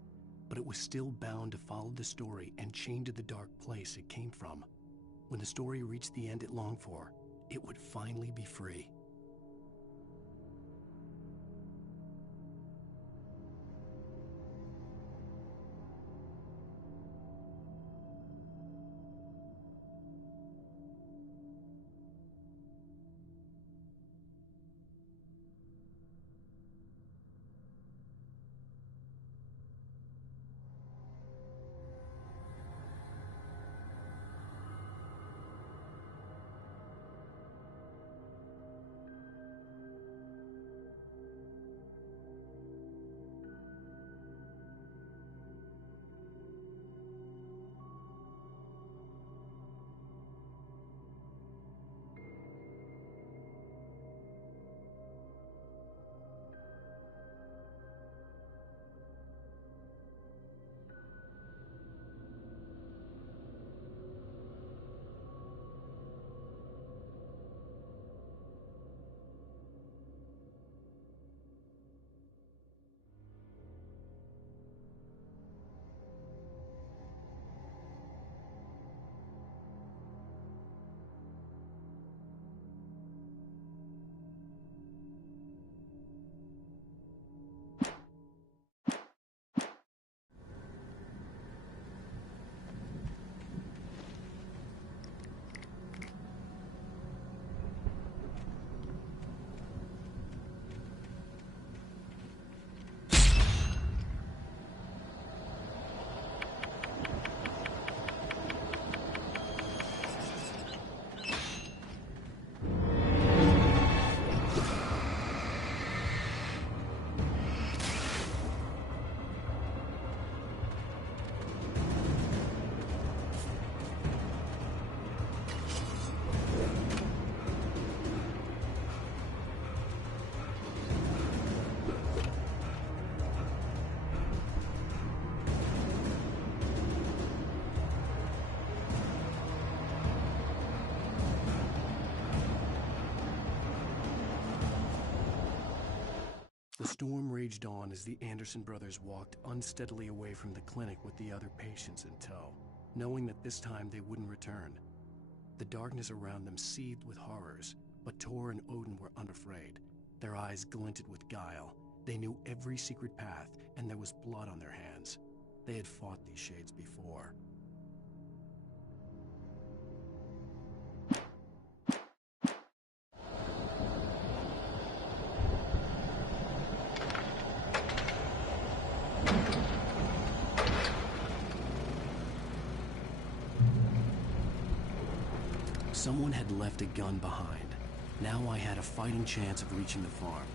But it was still bound to follow the story and chained to the dark place it came from. When the story reached the end it longed for, it would finally be free. The storm raged on as the Anderson brothers walked unsteadily away from the clinic with the other patients in tow, knowing that this time they wouldn't return. The darkness around them seethed with horrors, but Tor and Odin were unafraid. Their eyes glinted with guile. They knew every secret path, and there was blood on their hands. They had fought these shades before. Someone had left a gun behind. Now I had a fighting chance of reaching the farm.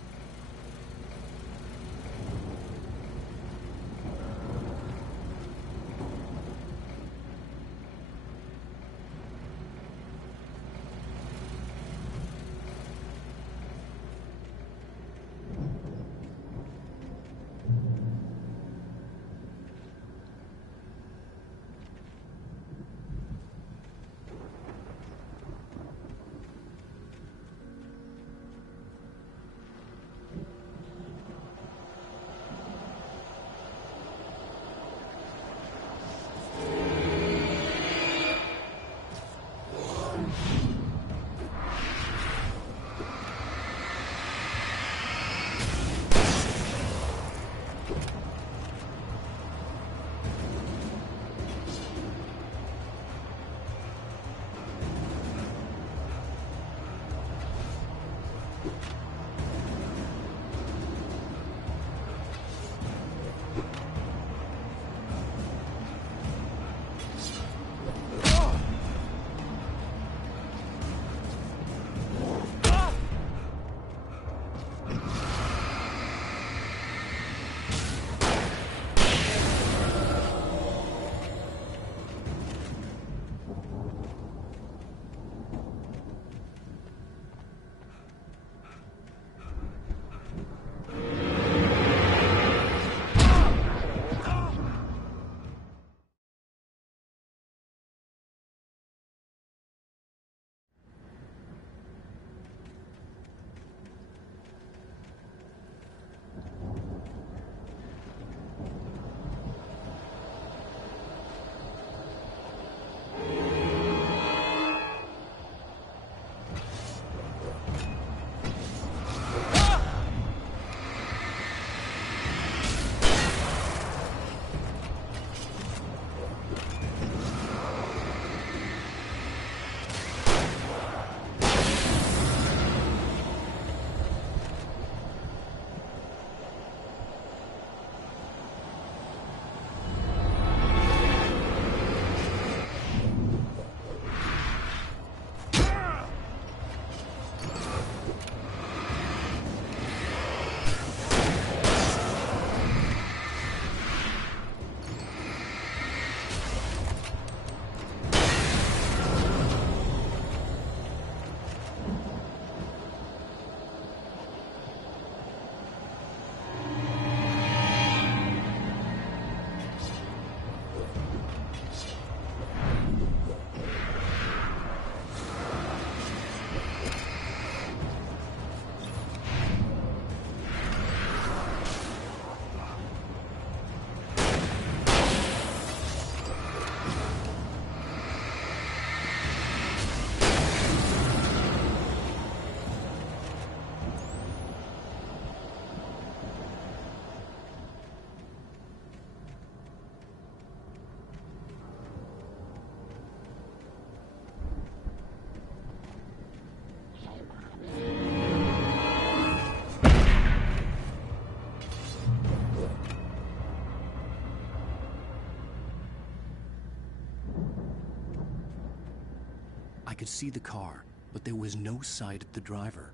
could see the car, but there was no sight of the driver.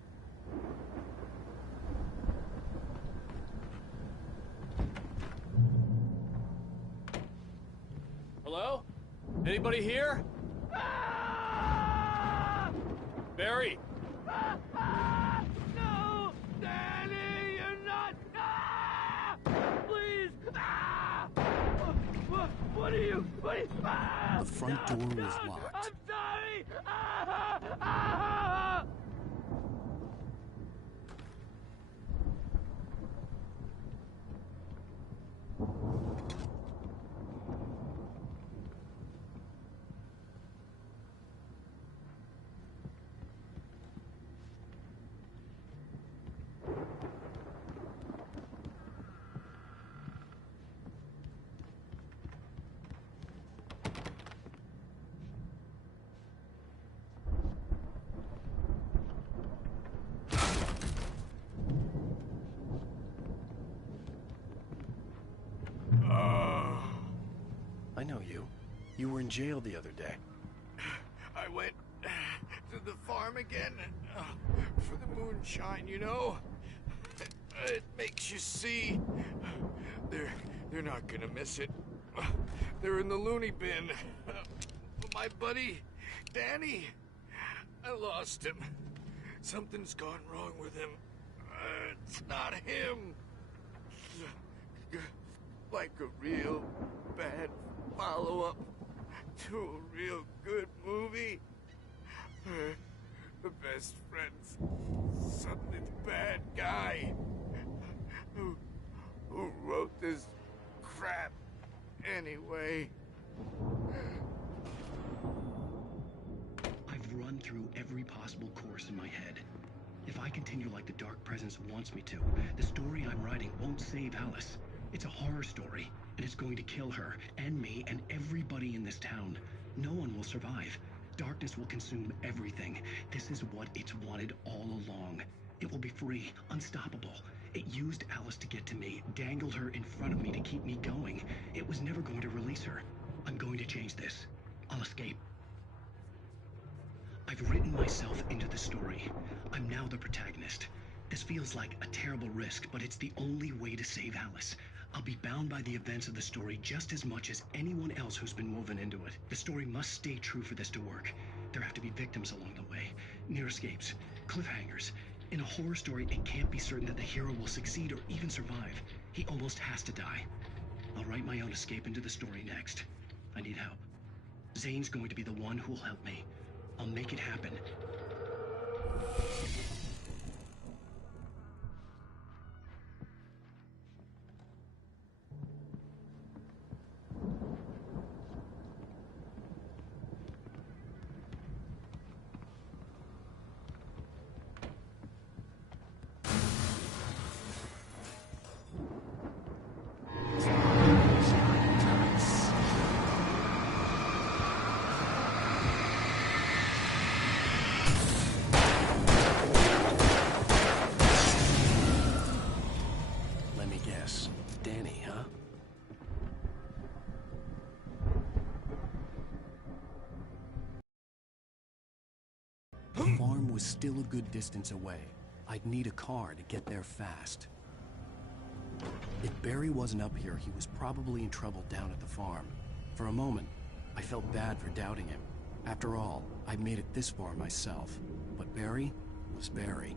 Hello? Anybody here? Barry! No! Danny, you're not! Please! What are you? The front door was locked. I'm sorry! I know you. You were in jail the other day. I went to the farm again for the moonshine, you know? It makes you see. They're not gonna miss it. They're in the loony bin. My buddy, Danny, I lost him. Something's gone wrong with him. It's not him. Like a real bad follow-up to a real good movie. The best friend's suddenly the bad guy. Who wrote this crap anyway? I've run through every possible course in my head. If I continue like the Dark Presence wants me to, the story I'm writing won't save Alice. It's a horror story, and it's going to kill her, and me, and everybody in this town. No one will survive. Darkness will consume everything. This is what it's wanted all along. It will be free, unstoppable. It used Alice to get to me, dangled her in front of me to keep me going. It was never going to release her. I'm going to change this. I'll escape. I've written myself into the story. I'm now the protagonist. This feels like a terrible risk, but it's the only way to save Alice. I'll be bound by the events of the story just as much as anyone else who's been woven into it. The story must stay true for this to work. There have to be victims along the way, near escapes, cliffhangers. In a horror story, it can't be certain that the hero will succeed or even survive. He almost has to die. I'll write my own escape into the story next. I need help. Zane's going to be the one who'll help me. I'll make it happen. Let me guess. Danny, huh? The farm was still a good distance away. I'd need a car to get there fast. If Barry wasn't up here, he was probably in trouble down at the farm. For a moment, I felt bad for doubting him. After all, I'd made it this far myself. But Barry was Barry.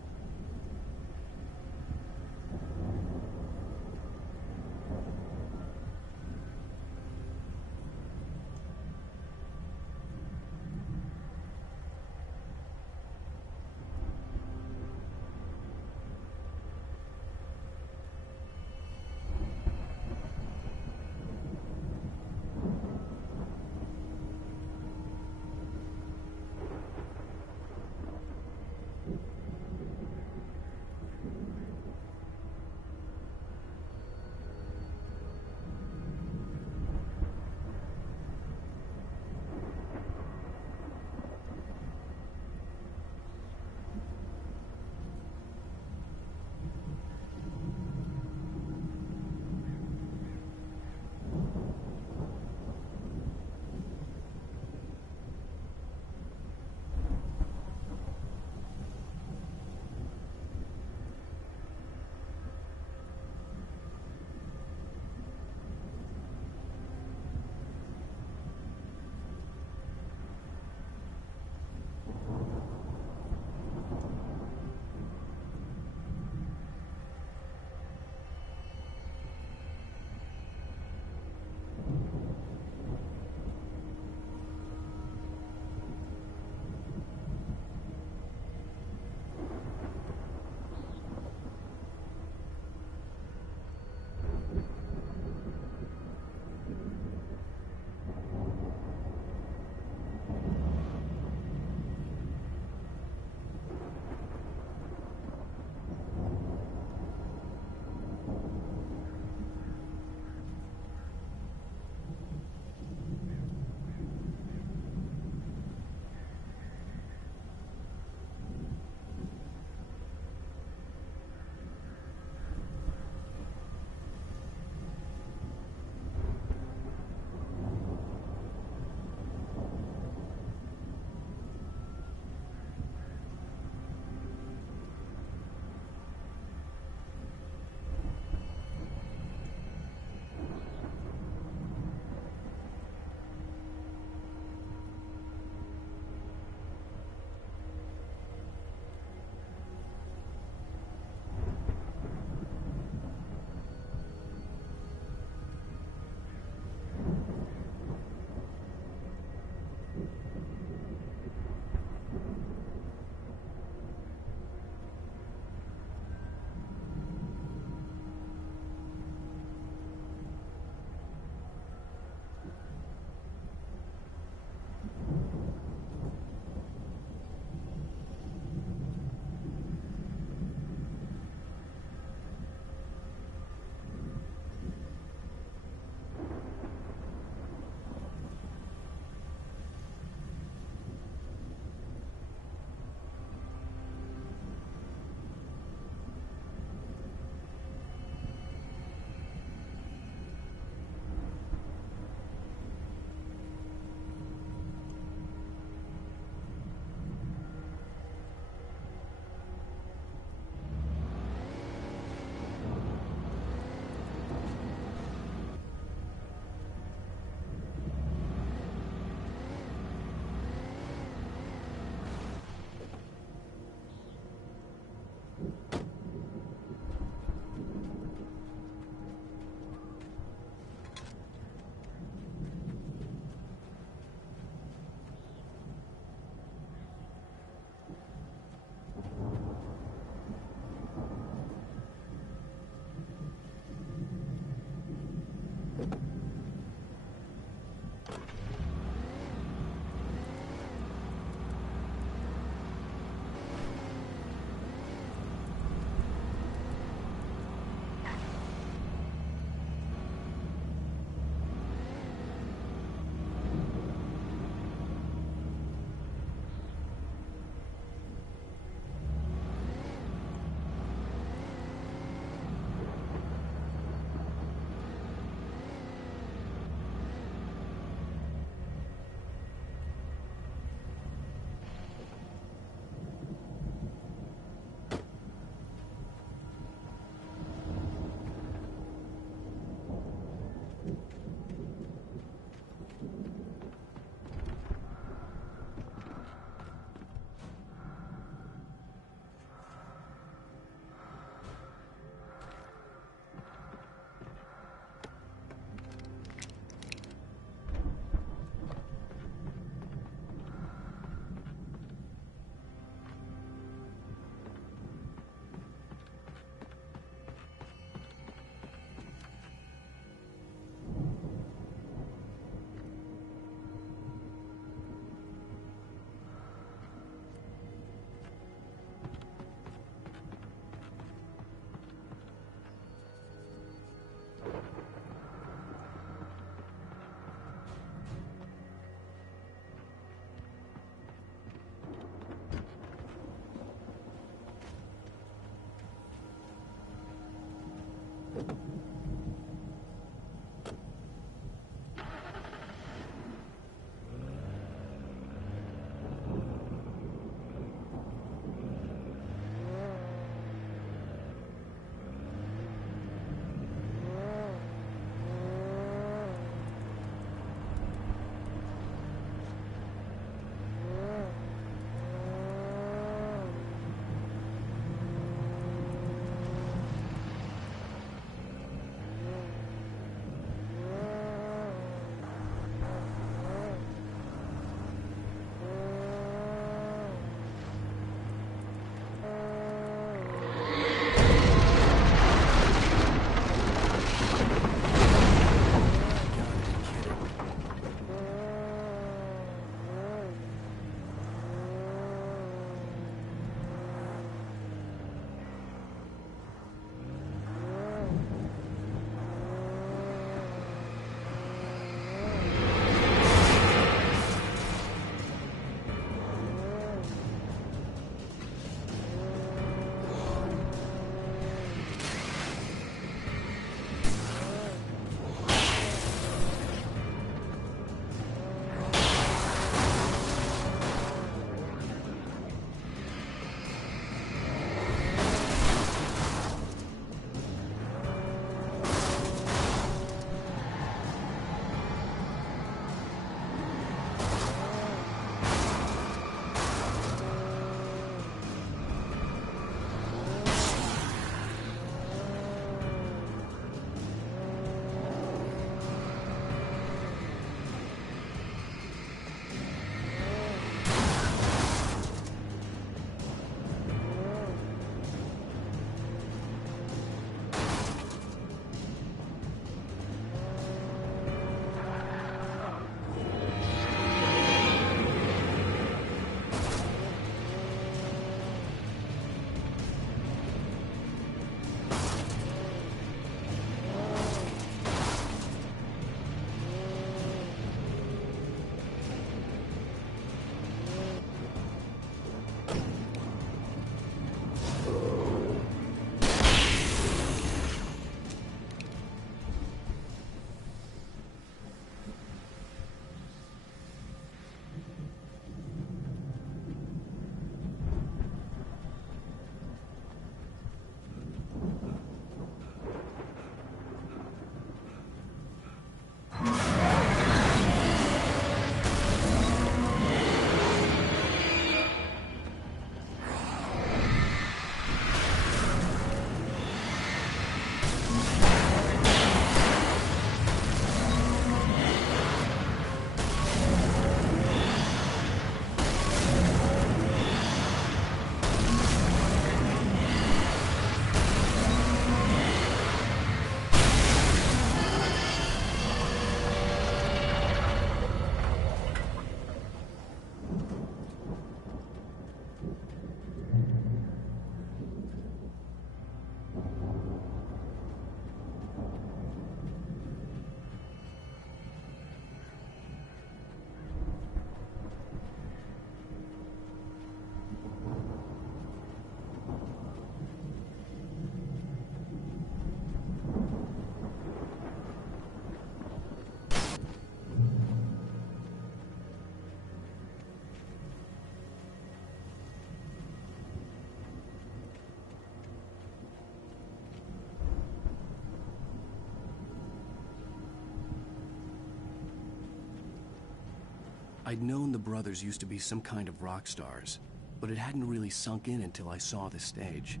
I'd known the brothers used to be some kind of rock stars, but it hadn't really sunk in until I saw the stage.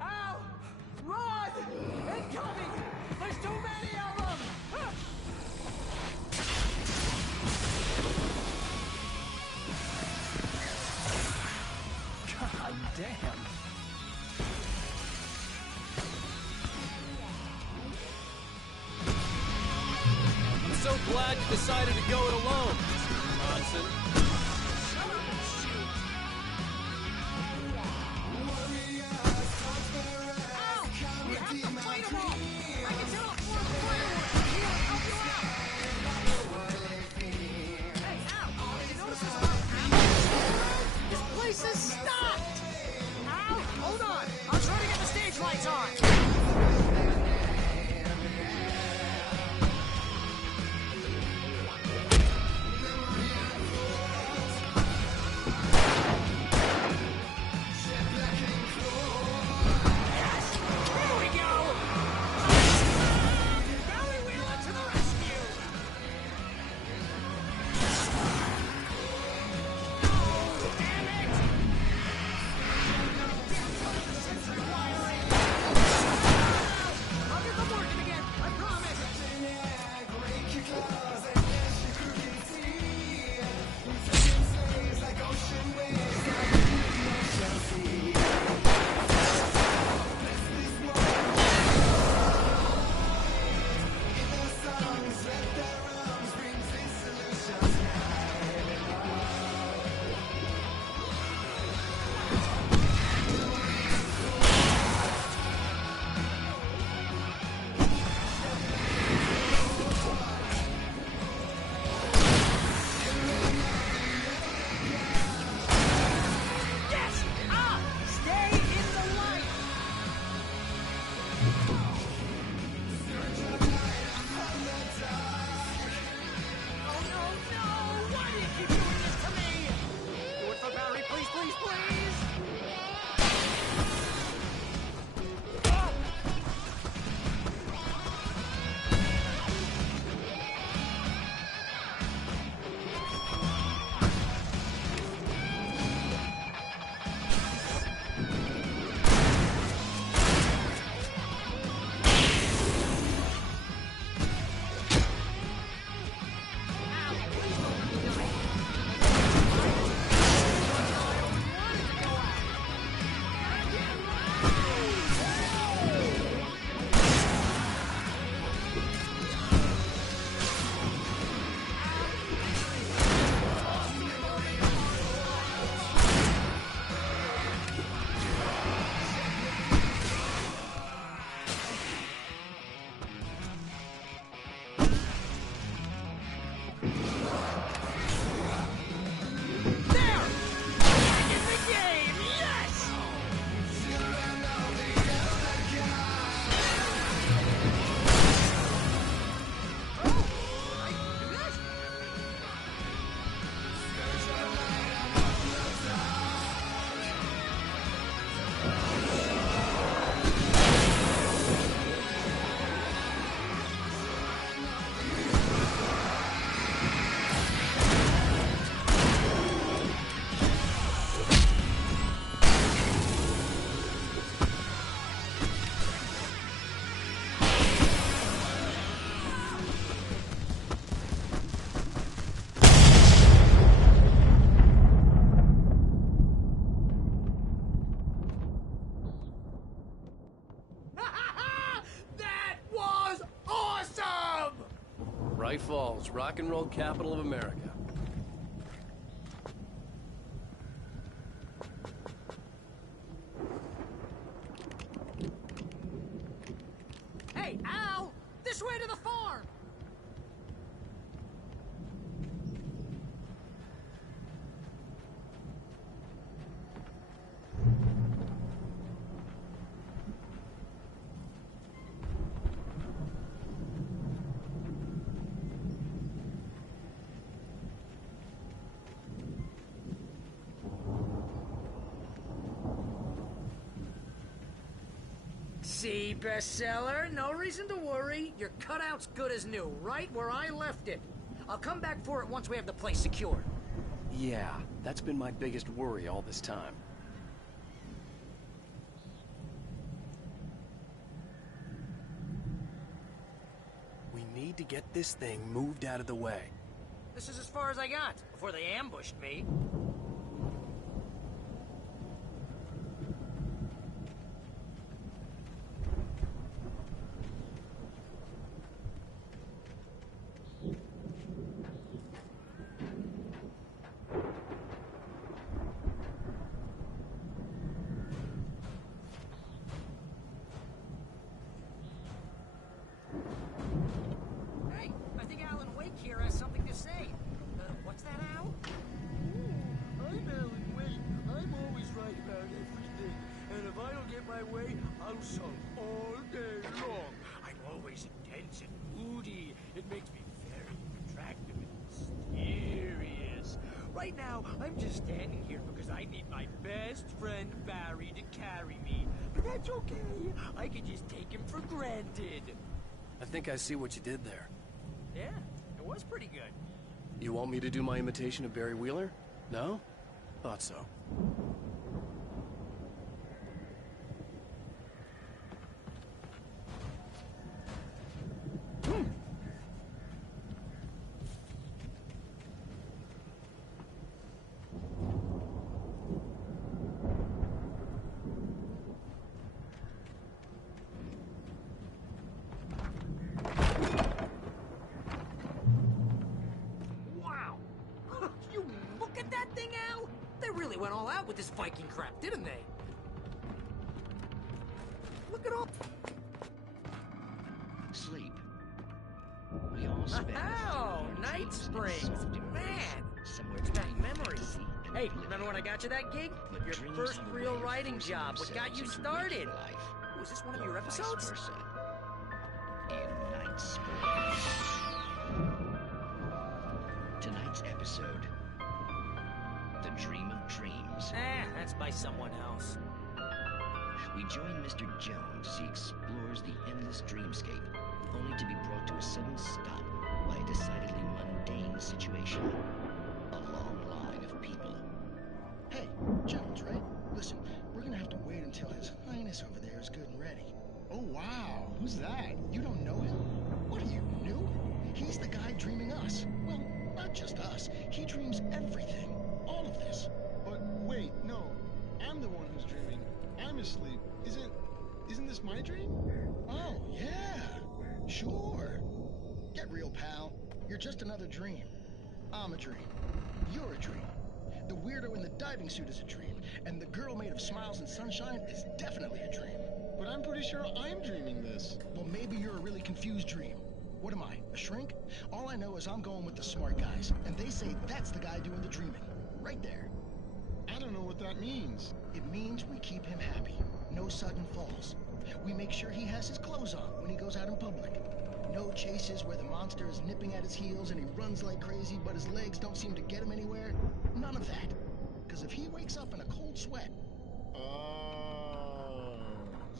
Al! Run! Incoming! There's too many of them! God damn. I'm so glad you decided to go it alone, Mr. Monson. This is stopped! Al, hold on! I'll try to get the stage lights on! Yes! Here we go! Barry Wheeler to the rescue! Damn it! I'll get them working again, I promise! Yes! Ah! Stay in the light! Oh no, no! Why do you keep doing this to me? Do it for Barry, please, please, please! Ah! There! Back in the game! Yes! Oh, I can do this? That was awesome! Bright Falls, rock and roll capital of America. Hey, Al! This way to the farm! see, bestseller. No reason to worry. Your cutout's good as new, right where I left it. I'll come back for it once we have the place secured. Yeah, that's been my biggest worry all this time. We need to get this thing moved out of the way. This is as far as I got, before they ambushed me. Right now, I'm just standing here because I need my best friend Barry to carry me. But that's okay. I can just take him for granted. I think I see what you did there. Yeah, it was pretty good. You want me to do my imitation of Barry Wheeler? No? Thought so. Went all out with this Viking crap, didn't they? Look at all... Sleep. We all spend Night Springs! Man! Somewhere It's got between memories. fantasy and Hey, real remember when I got you that gig? But Your dreams first on the real way of writing forcing job, what got you themselves into started? waking life, Was this one of your or vice episodes? versa. In Night Springs. Tonight's episode, The Dream of Dreams. That's by someone else. We join Mr. Jones as he explores the endless dreamscape, only to be brought to a sudden stop by a decidedly mundane situation. A long line of people. Hey, Jones, right? Listen, we're gonna have to wait until His Highness over there is good and ready. Oh, wow. Who's that? You don't know him? What are you, new? He's the guy dreaming us. Well, not just us. He dreams everything. All of this. But wait, no. I'm the one who's dreaming. I'm asleep. Isn't this my dream? Oh, yeah. Sure. Get real, pal. You're just another dream. I'm a dream. You're a dream. The weirdo in the diving suit is a dream, and the girl made of smiles and sunshine is definitely a dream. But I'm pretty sure I'm dreaming this. Well, maybe you're a really confused dream. What am I, a shrink? All I know is I'm going with the smart guys, and they say that's the guy doing the dreaming. Right there. I don't know what that means. It means we keep him happy. No sudden falls. We make sure he has his clothes on when he goes out in public. No chases where the monster is nipping at his heels and he runs like crazy, but his legs don't seem to get him anywhere. None of that. Because if he wakes up in a cold sweat... Oh...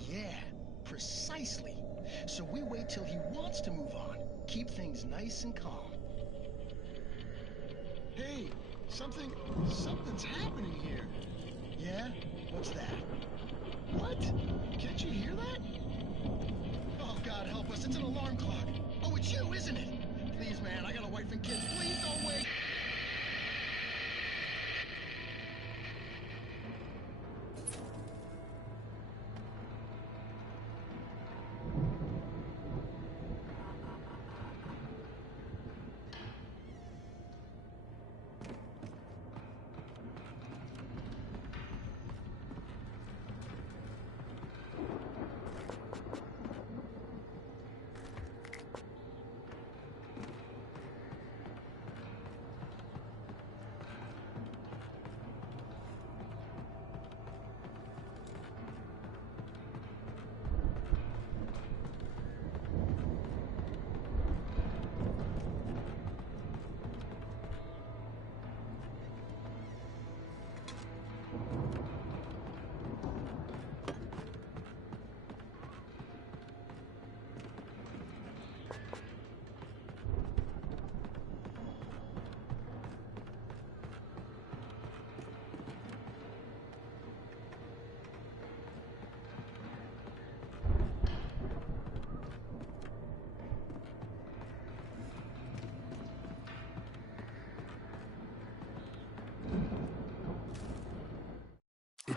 Yeah, precisely. So we wait till he wants to move on. Keep things nice and calm. Hey, something's happening here. Yeah? What's that? What? Can't you hear that? Oh, God help us, it's an alarm clock. Oh, it's you, isn't it? Please, man, I got a wife and kids. Please don't wait.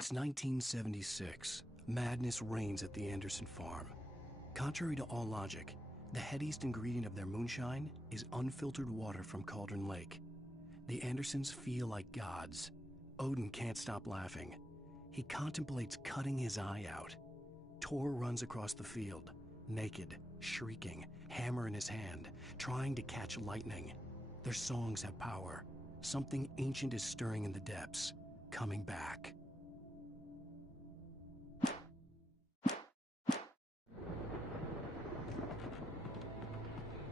It's 1976. Madness reigns at the Anderson farm. Contrary to all logic, the headiest ingredient of their moonshine is unfiltered water from Cauldron Lake. The Andersons feel like gods. Odin can't stop laughing. He contemplates cutting his eye out. Tor runs across the field, naked, shrieking, hammer in his hand, trying to catch lightning. Their songs have power. Something ancient is stirring in the depths, coming back.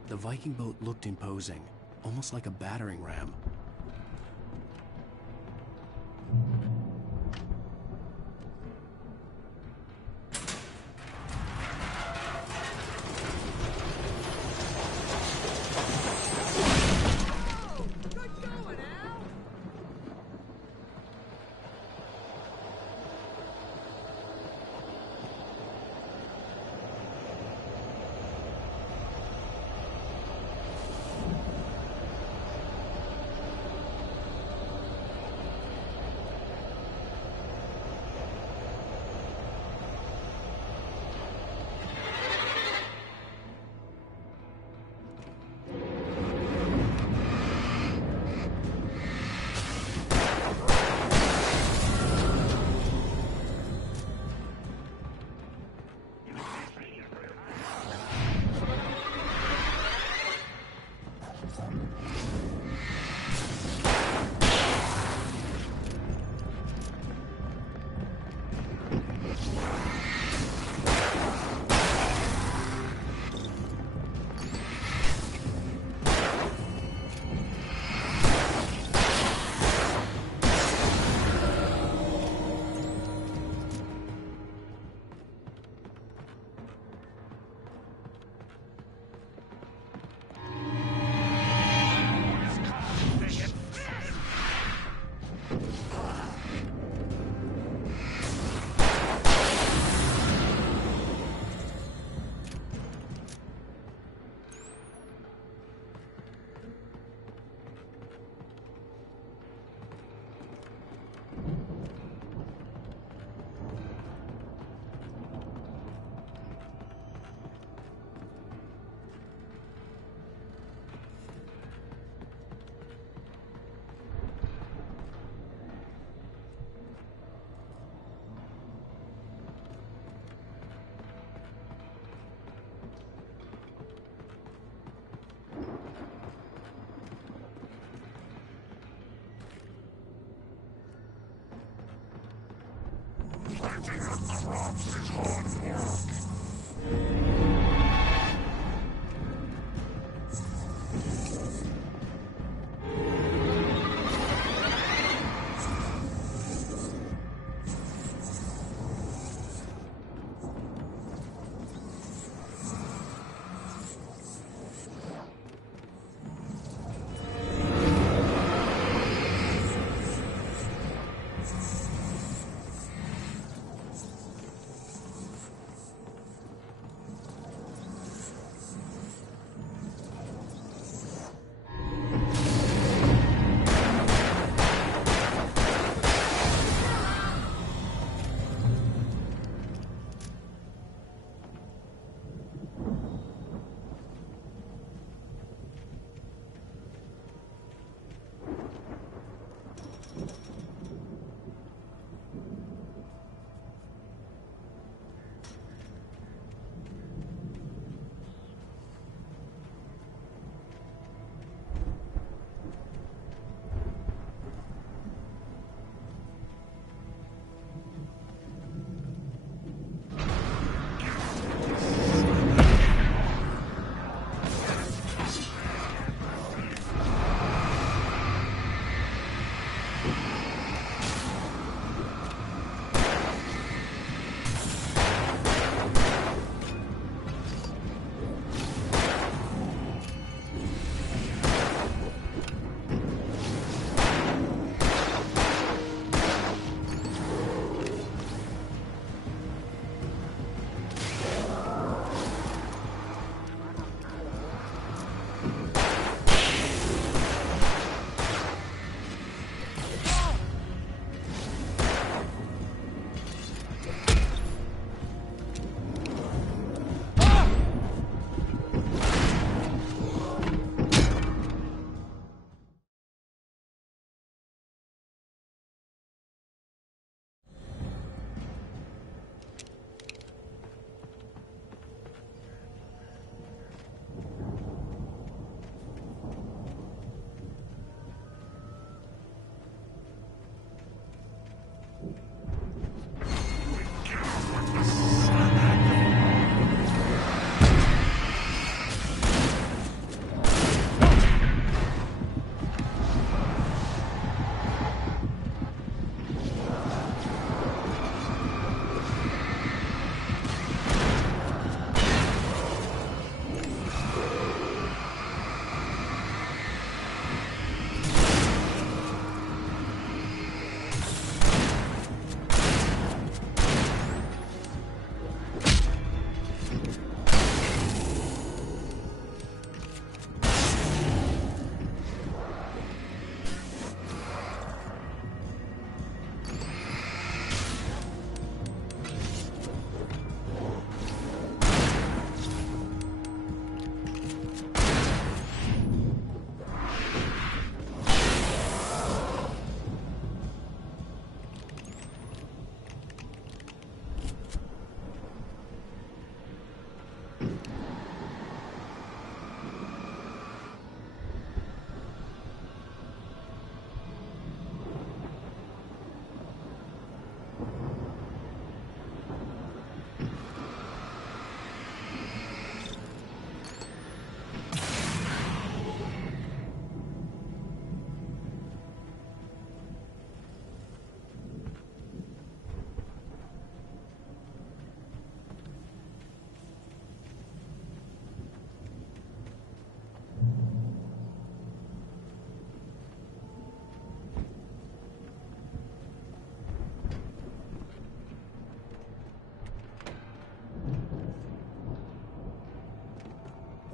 The Viking boat looked imposing, almost like a battering ram.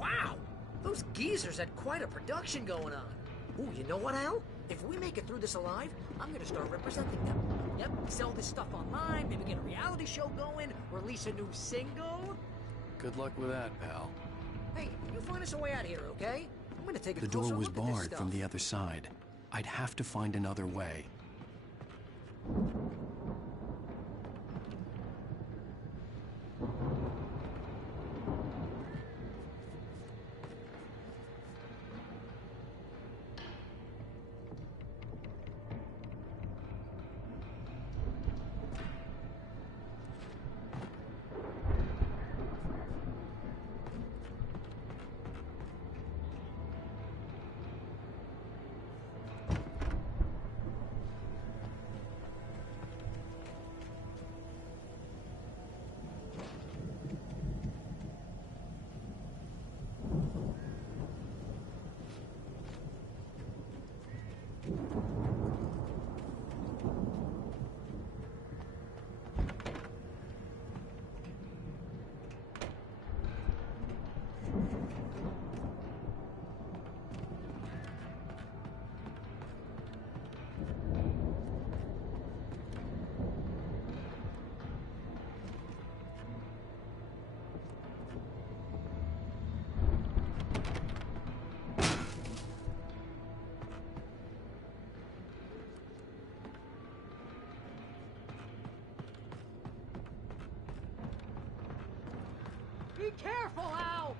Wow! Those geezers had quite a production going on. Ooh, you know what, Al? If we make it through this alive, I'm gonna start representing them. Yep, sell this stuff online, maybe get a reality show going, release a new single. Good luck with that, pal. Hey, you find us a way out of here, okay? I'm gonna take a The closer door was look at this barred stuff. from the other side. I'd have to find another way. Be careful, Al!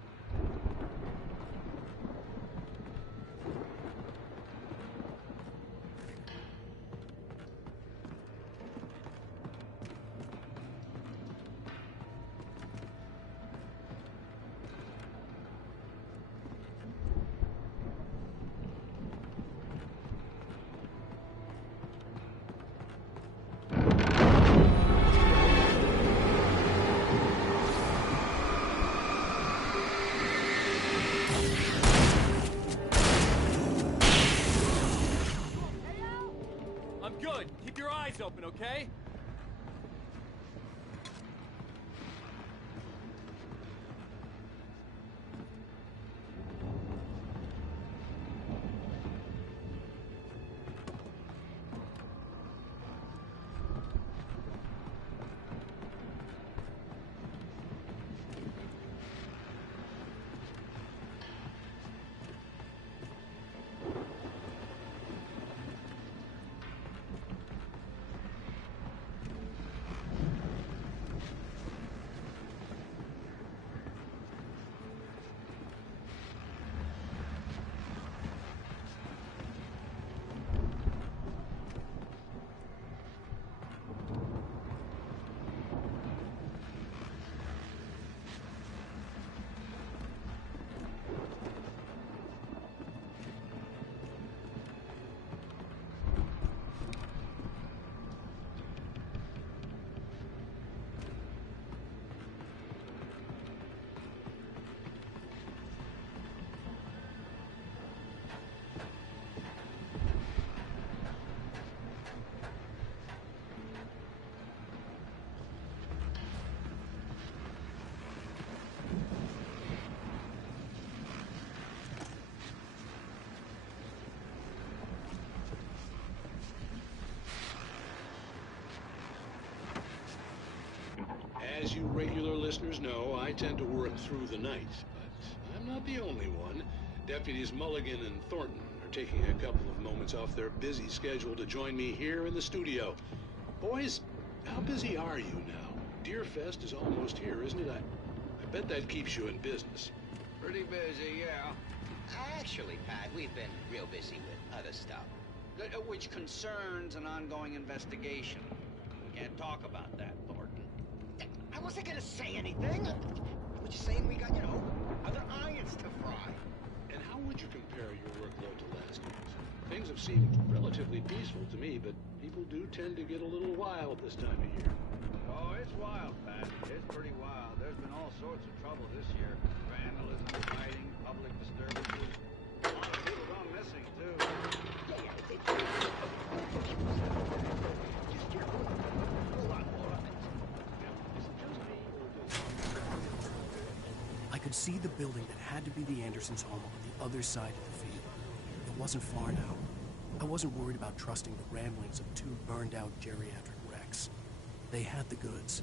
I'm good. Keep your eyes open, okay? As you regular listeners know, I tend to work through the night, but I'm not the only one. Deputies Mulligan and Thornton are taking a couple of moments off their busy schedule to join me here in the studio. Boys, how busy are you now? Deerfest is almost here, isn't it? I bet that keeps you in business. Pretty busy, yeah. Actually, Pat, we've been real busy with other stuff, which concerns an ongoing investigation. We can't talk about that, Thornton. I wasn't gonna say anything. We're just saying we got, other irons to fry. And how would you compare your workload to last year's? Things have seemed relatively peaceful to me, but people do tend to get a little wild this time of year. Oh, it's wild, Pat. It's pretty wild. There's been all sorts of trouble this year. Vandalism, fighting, public disturbances. A lot of people gone missing, too. Just careful. A lot more of it. I could could see the building that had to be the Andersons' home on the other side of the field. It wasn't far now. I wasn't worried about trusting the ramblings of two burned-out geriatric wrecks. They had the goods.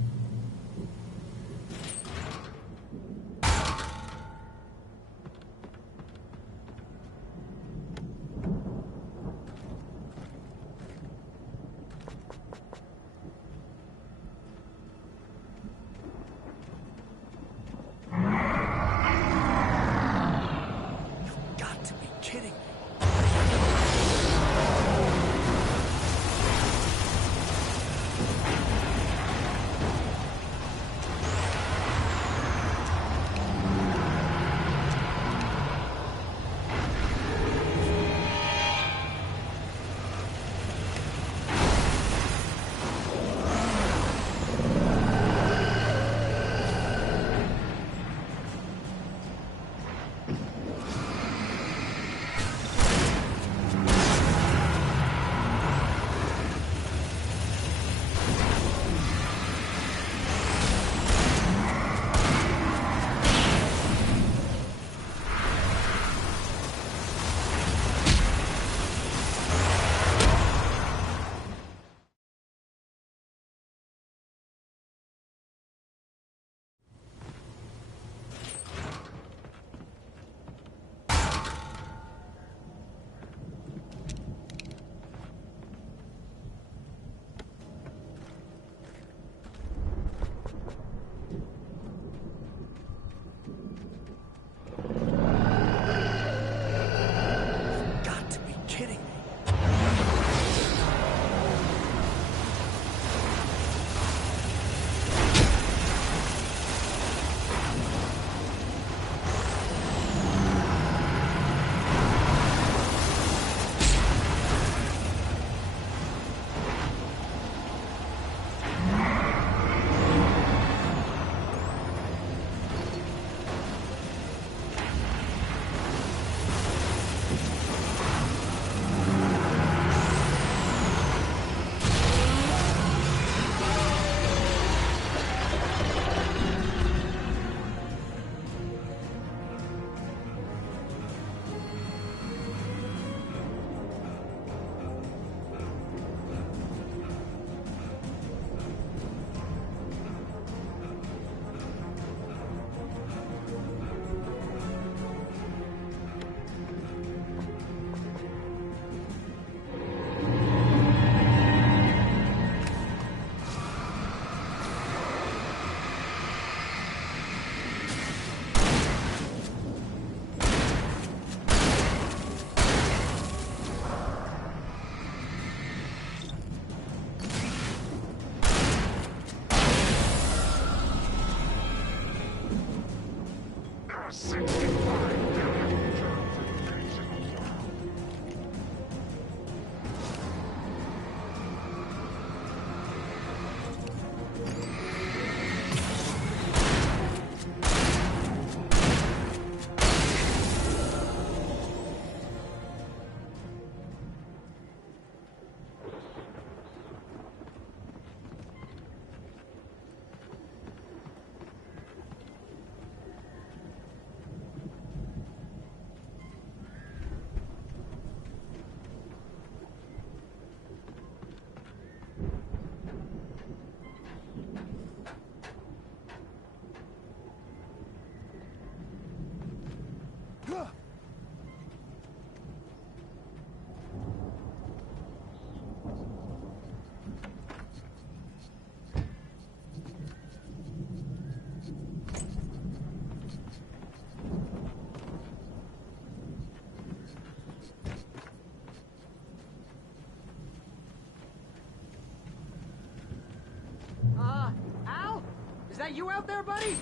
Al? Is that you out there, buddy?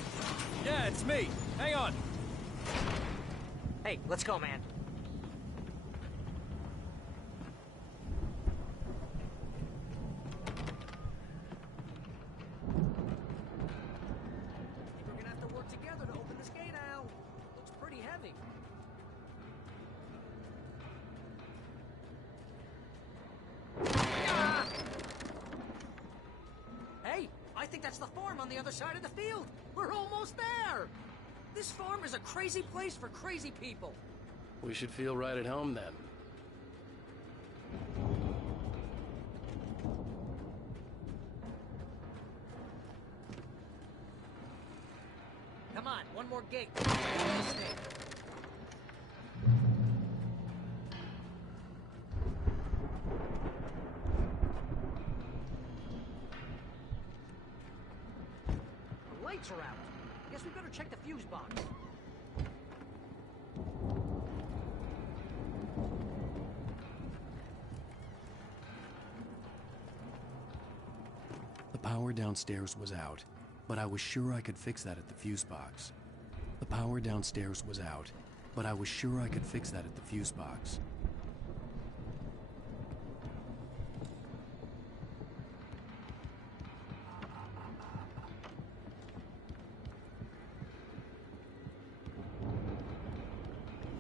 Yeah, it's me. Hang on. Hey, let's go, man. We're gonna have to work together to open this gate, Al. Looks pretty heavy. Hey, I think that's the farm on the other side of the field. We're almost there. This farm is a crazy place for crazy people. We should feel right at home then. Come on, one more gate. The lights are out. Guess we better check the fuse box. The power downstairs was out, but I was sure I could fix that at the fuse box. The power downstairs was out, but I was sure I could fix that at the fuse box.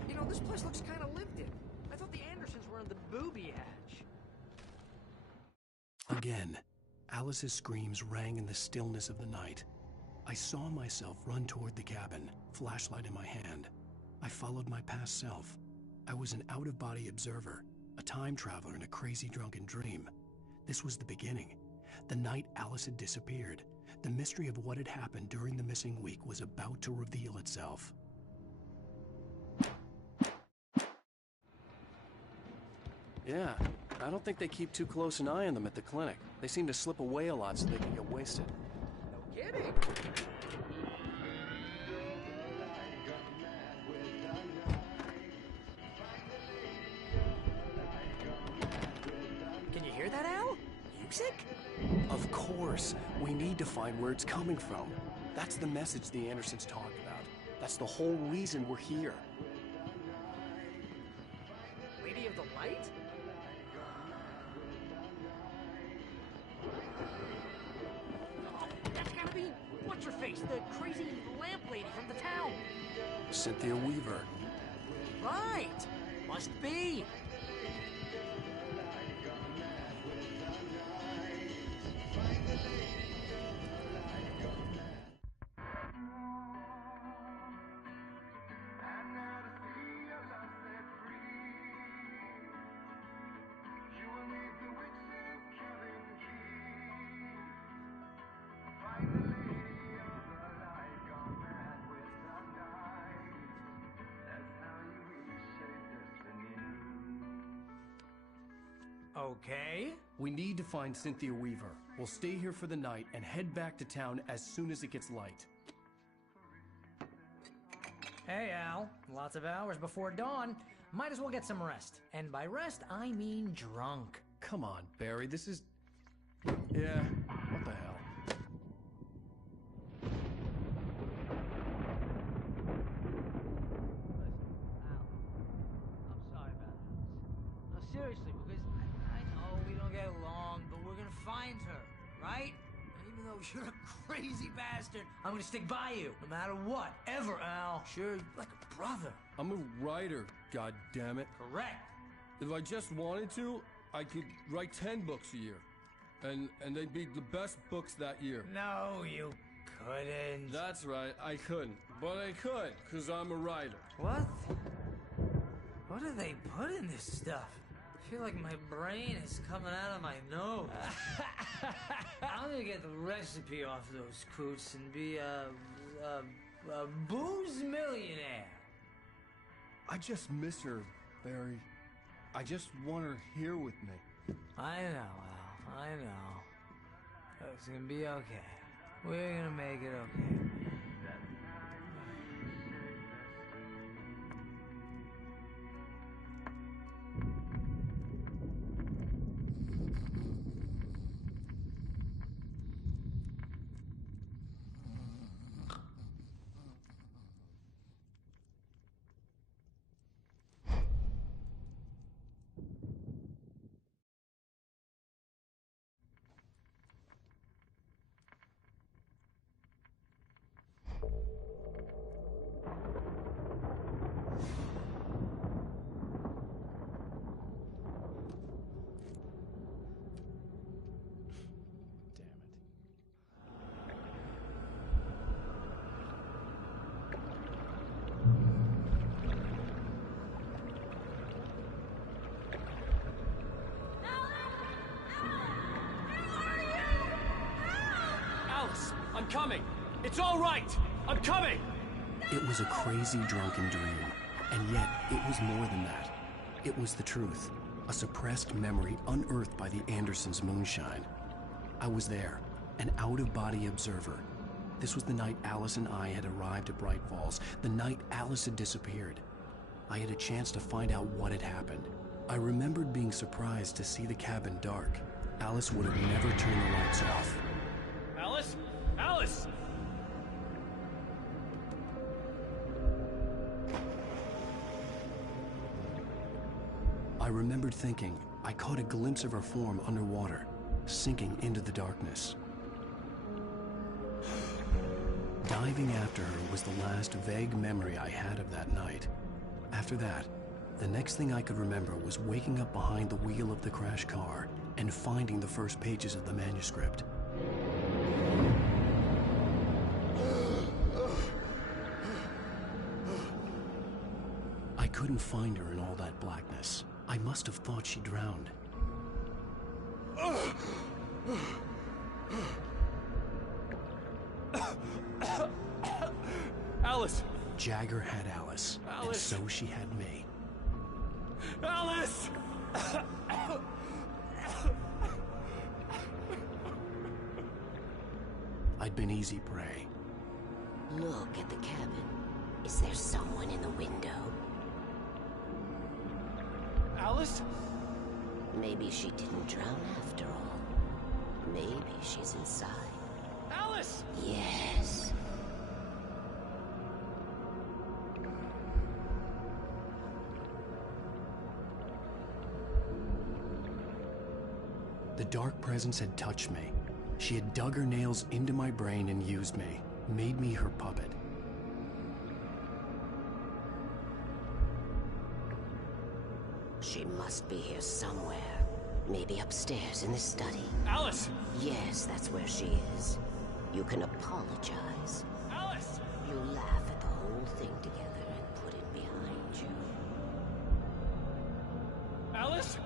You know, this place looks kind of lived in. I thought the Andersons were in the booby hatch. Again, Alice's screams rang in the stillness of the night. I saw myself run toward the cabin, flashlight in my hand. I followed my past self. I was an out-of-body observer, a time traveler in a crazy drunken dream. This was the beginning. The night Alice had disappeared. The mystery of what had happened during the missing week was about to reveal itself. Yeah, I don't think they keep too close an eye on them at the clinic. They seem to slip away a lot so they can get wasted. No kidding. Can you hear that, Al? Music? Of course. We need to find where it's coming from. That's the message the Andersons talk about. That's the whole reason we're here. Lady of the Light? Oh, that's gotta be what's-her-face, the crazy lamp lady from the town. Cynthia Weaver. Right. Must be. Okay. We need to find Cynthia Weaver. We'll stay here for the night and head back to town as soon as it gets light. Hey, Al. Lots of hours before dawn. Might as well get some rest. And by rest, I mean drunk. Come on, Barry, this is... Yeah, what the hell? I'm sorry about this. No, seriously, because I know we don't get along, but we're gonna find her, right? And even though you're a crazy bastard, I'm gonna stick by you, no matter what, ever, Al. Sure, like a brother. I'm a writer, goddammit. Correct. If I just wanted to, I could write 10 books a year. And they'd be the best books that year. No, you couldn't. That's right, I couldn't. But I could, because I'm a writer. What? What do they put in this stuff? I feel like my brain is coming out of my nose. I'm gonna get the recipe off those coots and be a booze millionaire. I just miss her, Barry. I just want her here with me. I know, Al. I know. It's gonna be okay. We're gonna make it okay. coming! It's all right! I'm coming! It was a crazy drunken dream, and yet it was more than that. It was the truth, a suppressed memory unearthed by the Andersons' moonshine. I was there, an out-of-body observer. This was the night Alice and I had arrived at Bright Falls, the night Alice had disappeared. I had a chance to find out what had happened. I remembered being surprised to see the cabin dark. Alice would have never turned the lights off. Alice? Alice! I remembered thinking I caught a glimpse of her form underwater, sinking into the darkness. Diving after her was the last vague memory I had of that night. After that, the next thing I could remember was waking up behind the wheel of the crashed car and finding the first pages of the manuscript. I couldn't find her in all that blackness. I must have thought she drowned. Alice! Jagger had Alice, and so she had me. Alice! I'd been easy prey. Look at the cabin. Is there someone in the window? Alice? Maybe she didn't drown after all. Maybe she's inside. Alice! Yes. The dark presence had touched me. She had dug her nails into my brain and used me, made me her puppet. She must be here somewhere. Maybe upstairs in the study. Alice! Yes, that's where she is. You can apologize. Alice! You laugh at the whole thing together and put it behind you. Alice?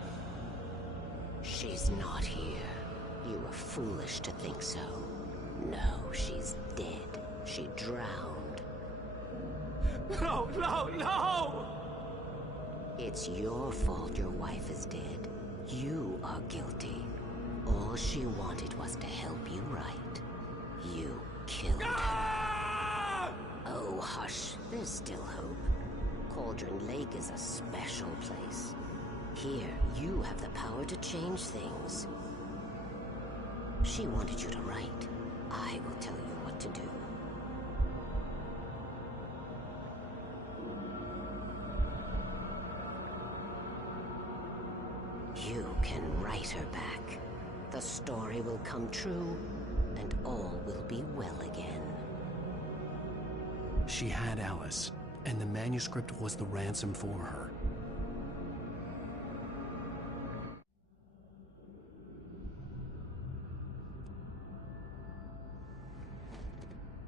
She's not here. You were foolish to think so. No, she's dead. She drowned. No, no, no! It's your fault your wife is dead. You are guilty. All she wanted was to help you right. You killed her. Oh, hush. There's still hope. Cauldron Lake is a special place. Here, you have the power to change things. She wanted you to write. I will tell you what to do. You can write her back. The story will come true, and all will be well again. She had Alice, and the manuscript was the ransom for her.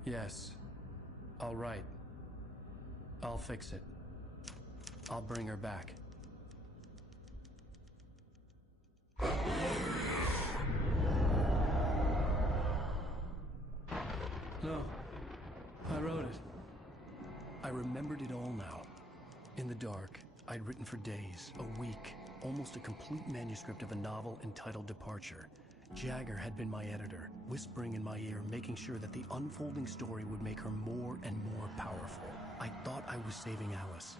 Yes. All right. I'll fix it. I'll bring her back. No. I wrote it. I remembered it all now. In the dark, I'd written for days, a week, almost a complete manuscript of a novel entitled Departure. Jagger had been my editor, whispering in my ear, making sure that the unfolding story would make her more and more powerful. I thought I was saving Alice.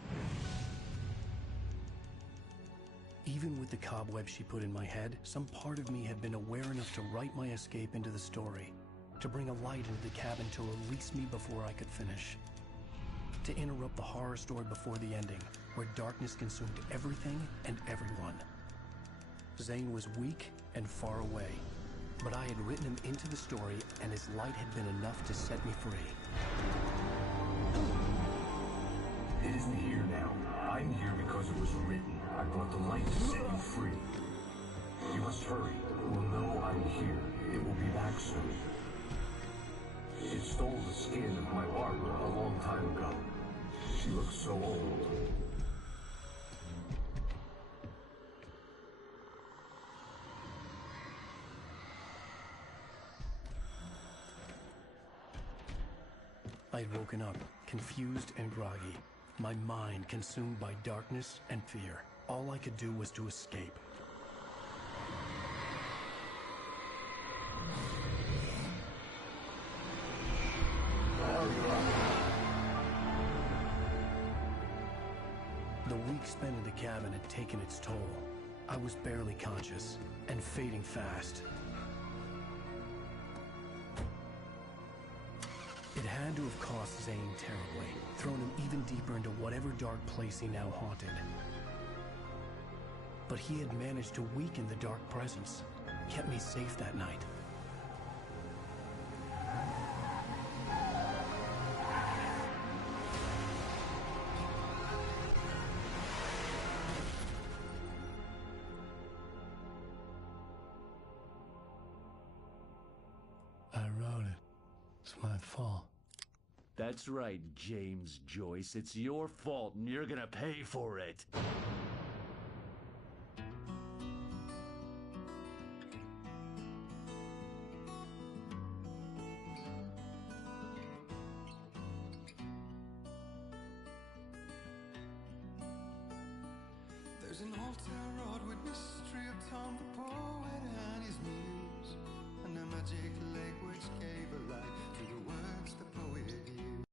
Even with the cobwebs she put in my head, some part of me had been aware enough to write my escape into the story, to bring a light into the cabin to release me before I could finish, to interrupt the horror story before the ending, where darkness consumed everything and everyone. Zane was weak and far away, but I had written him into the story, and his light had been enough to set me free. It isn't here now. I'm here because it was written. I brought the light to set you free. You must hurry. It will know I'm here. It will be back soon. It stole the skin of my Barbara a long time ago. She looks so old. had woken up, confused and groggy, my mind consumed by darkness and fear. All I could do was to escape. The week spent in the cabin had taken its toll. I was barely conscious, and fading fast. It had to have cost Zane terribly, thrown him even deeper into whatever dark place he now haunted. But he had managed to weaken the dark presence, kept me safe that night. I wrote it. It's my fault. That's right, James Joyce. It's your fault, and you're gonna pay for it. There's an old town road with mystery of Tom the poet and his muse, and a magic lake which gave a light to the words the poet used.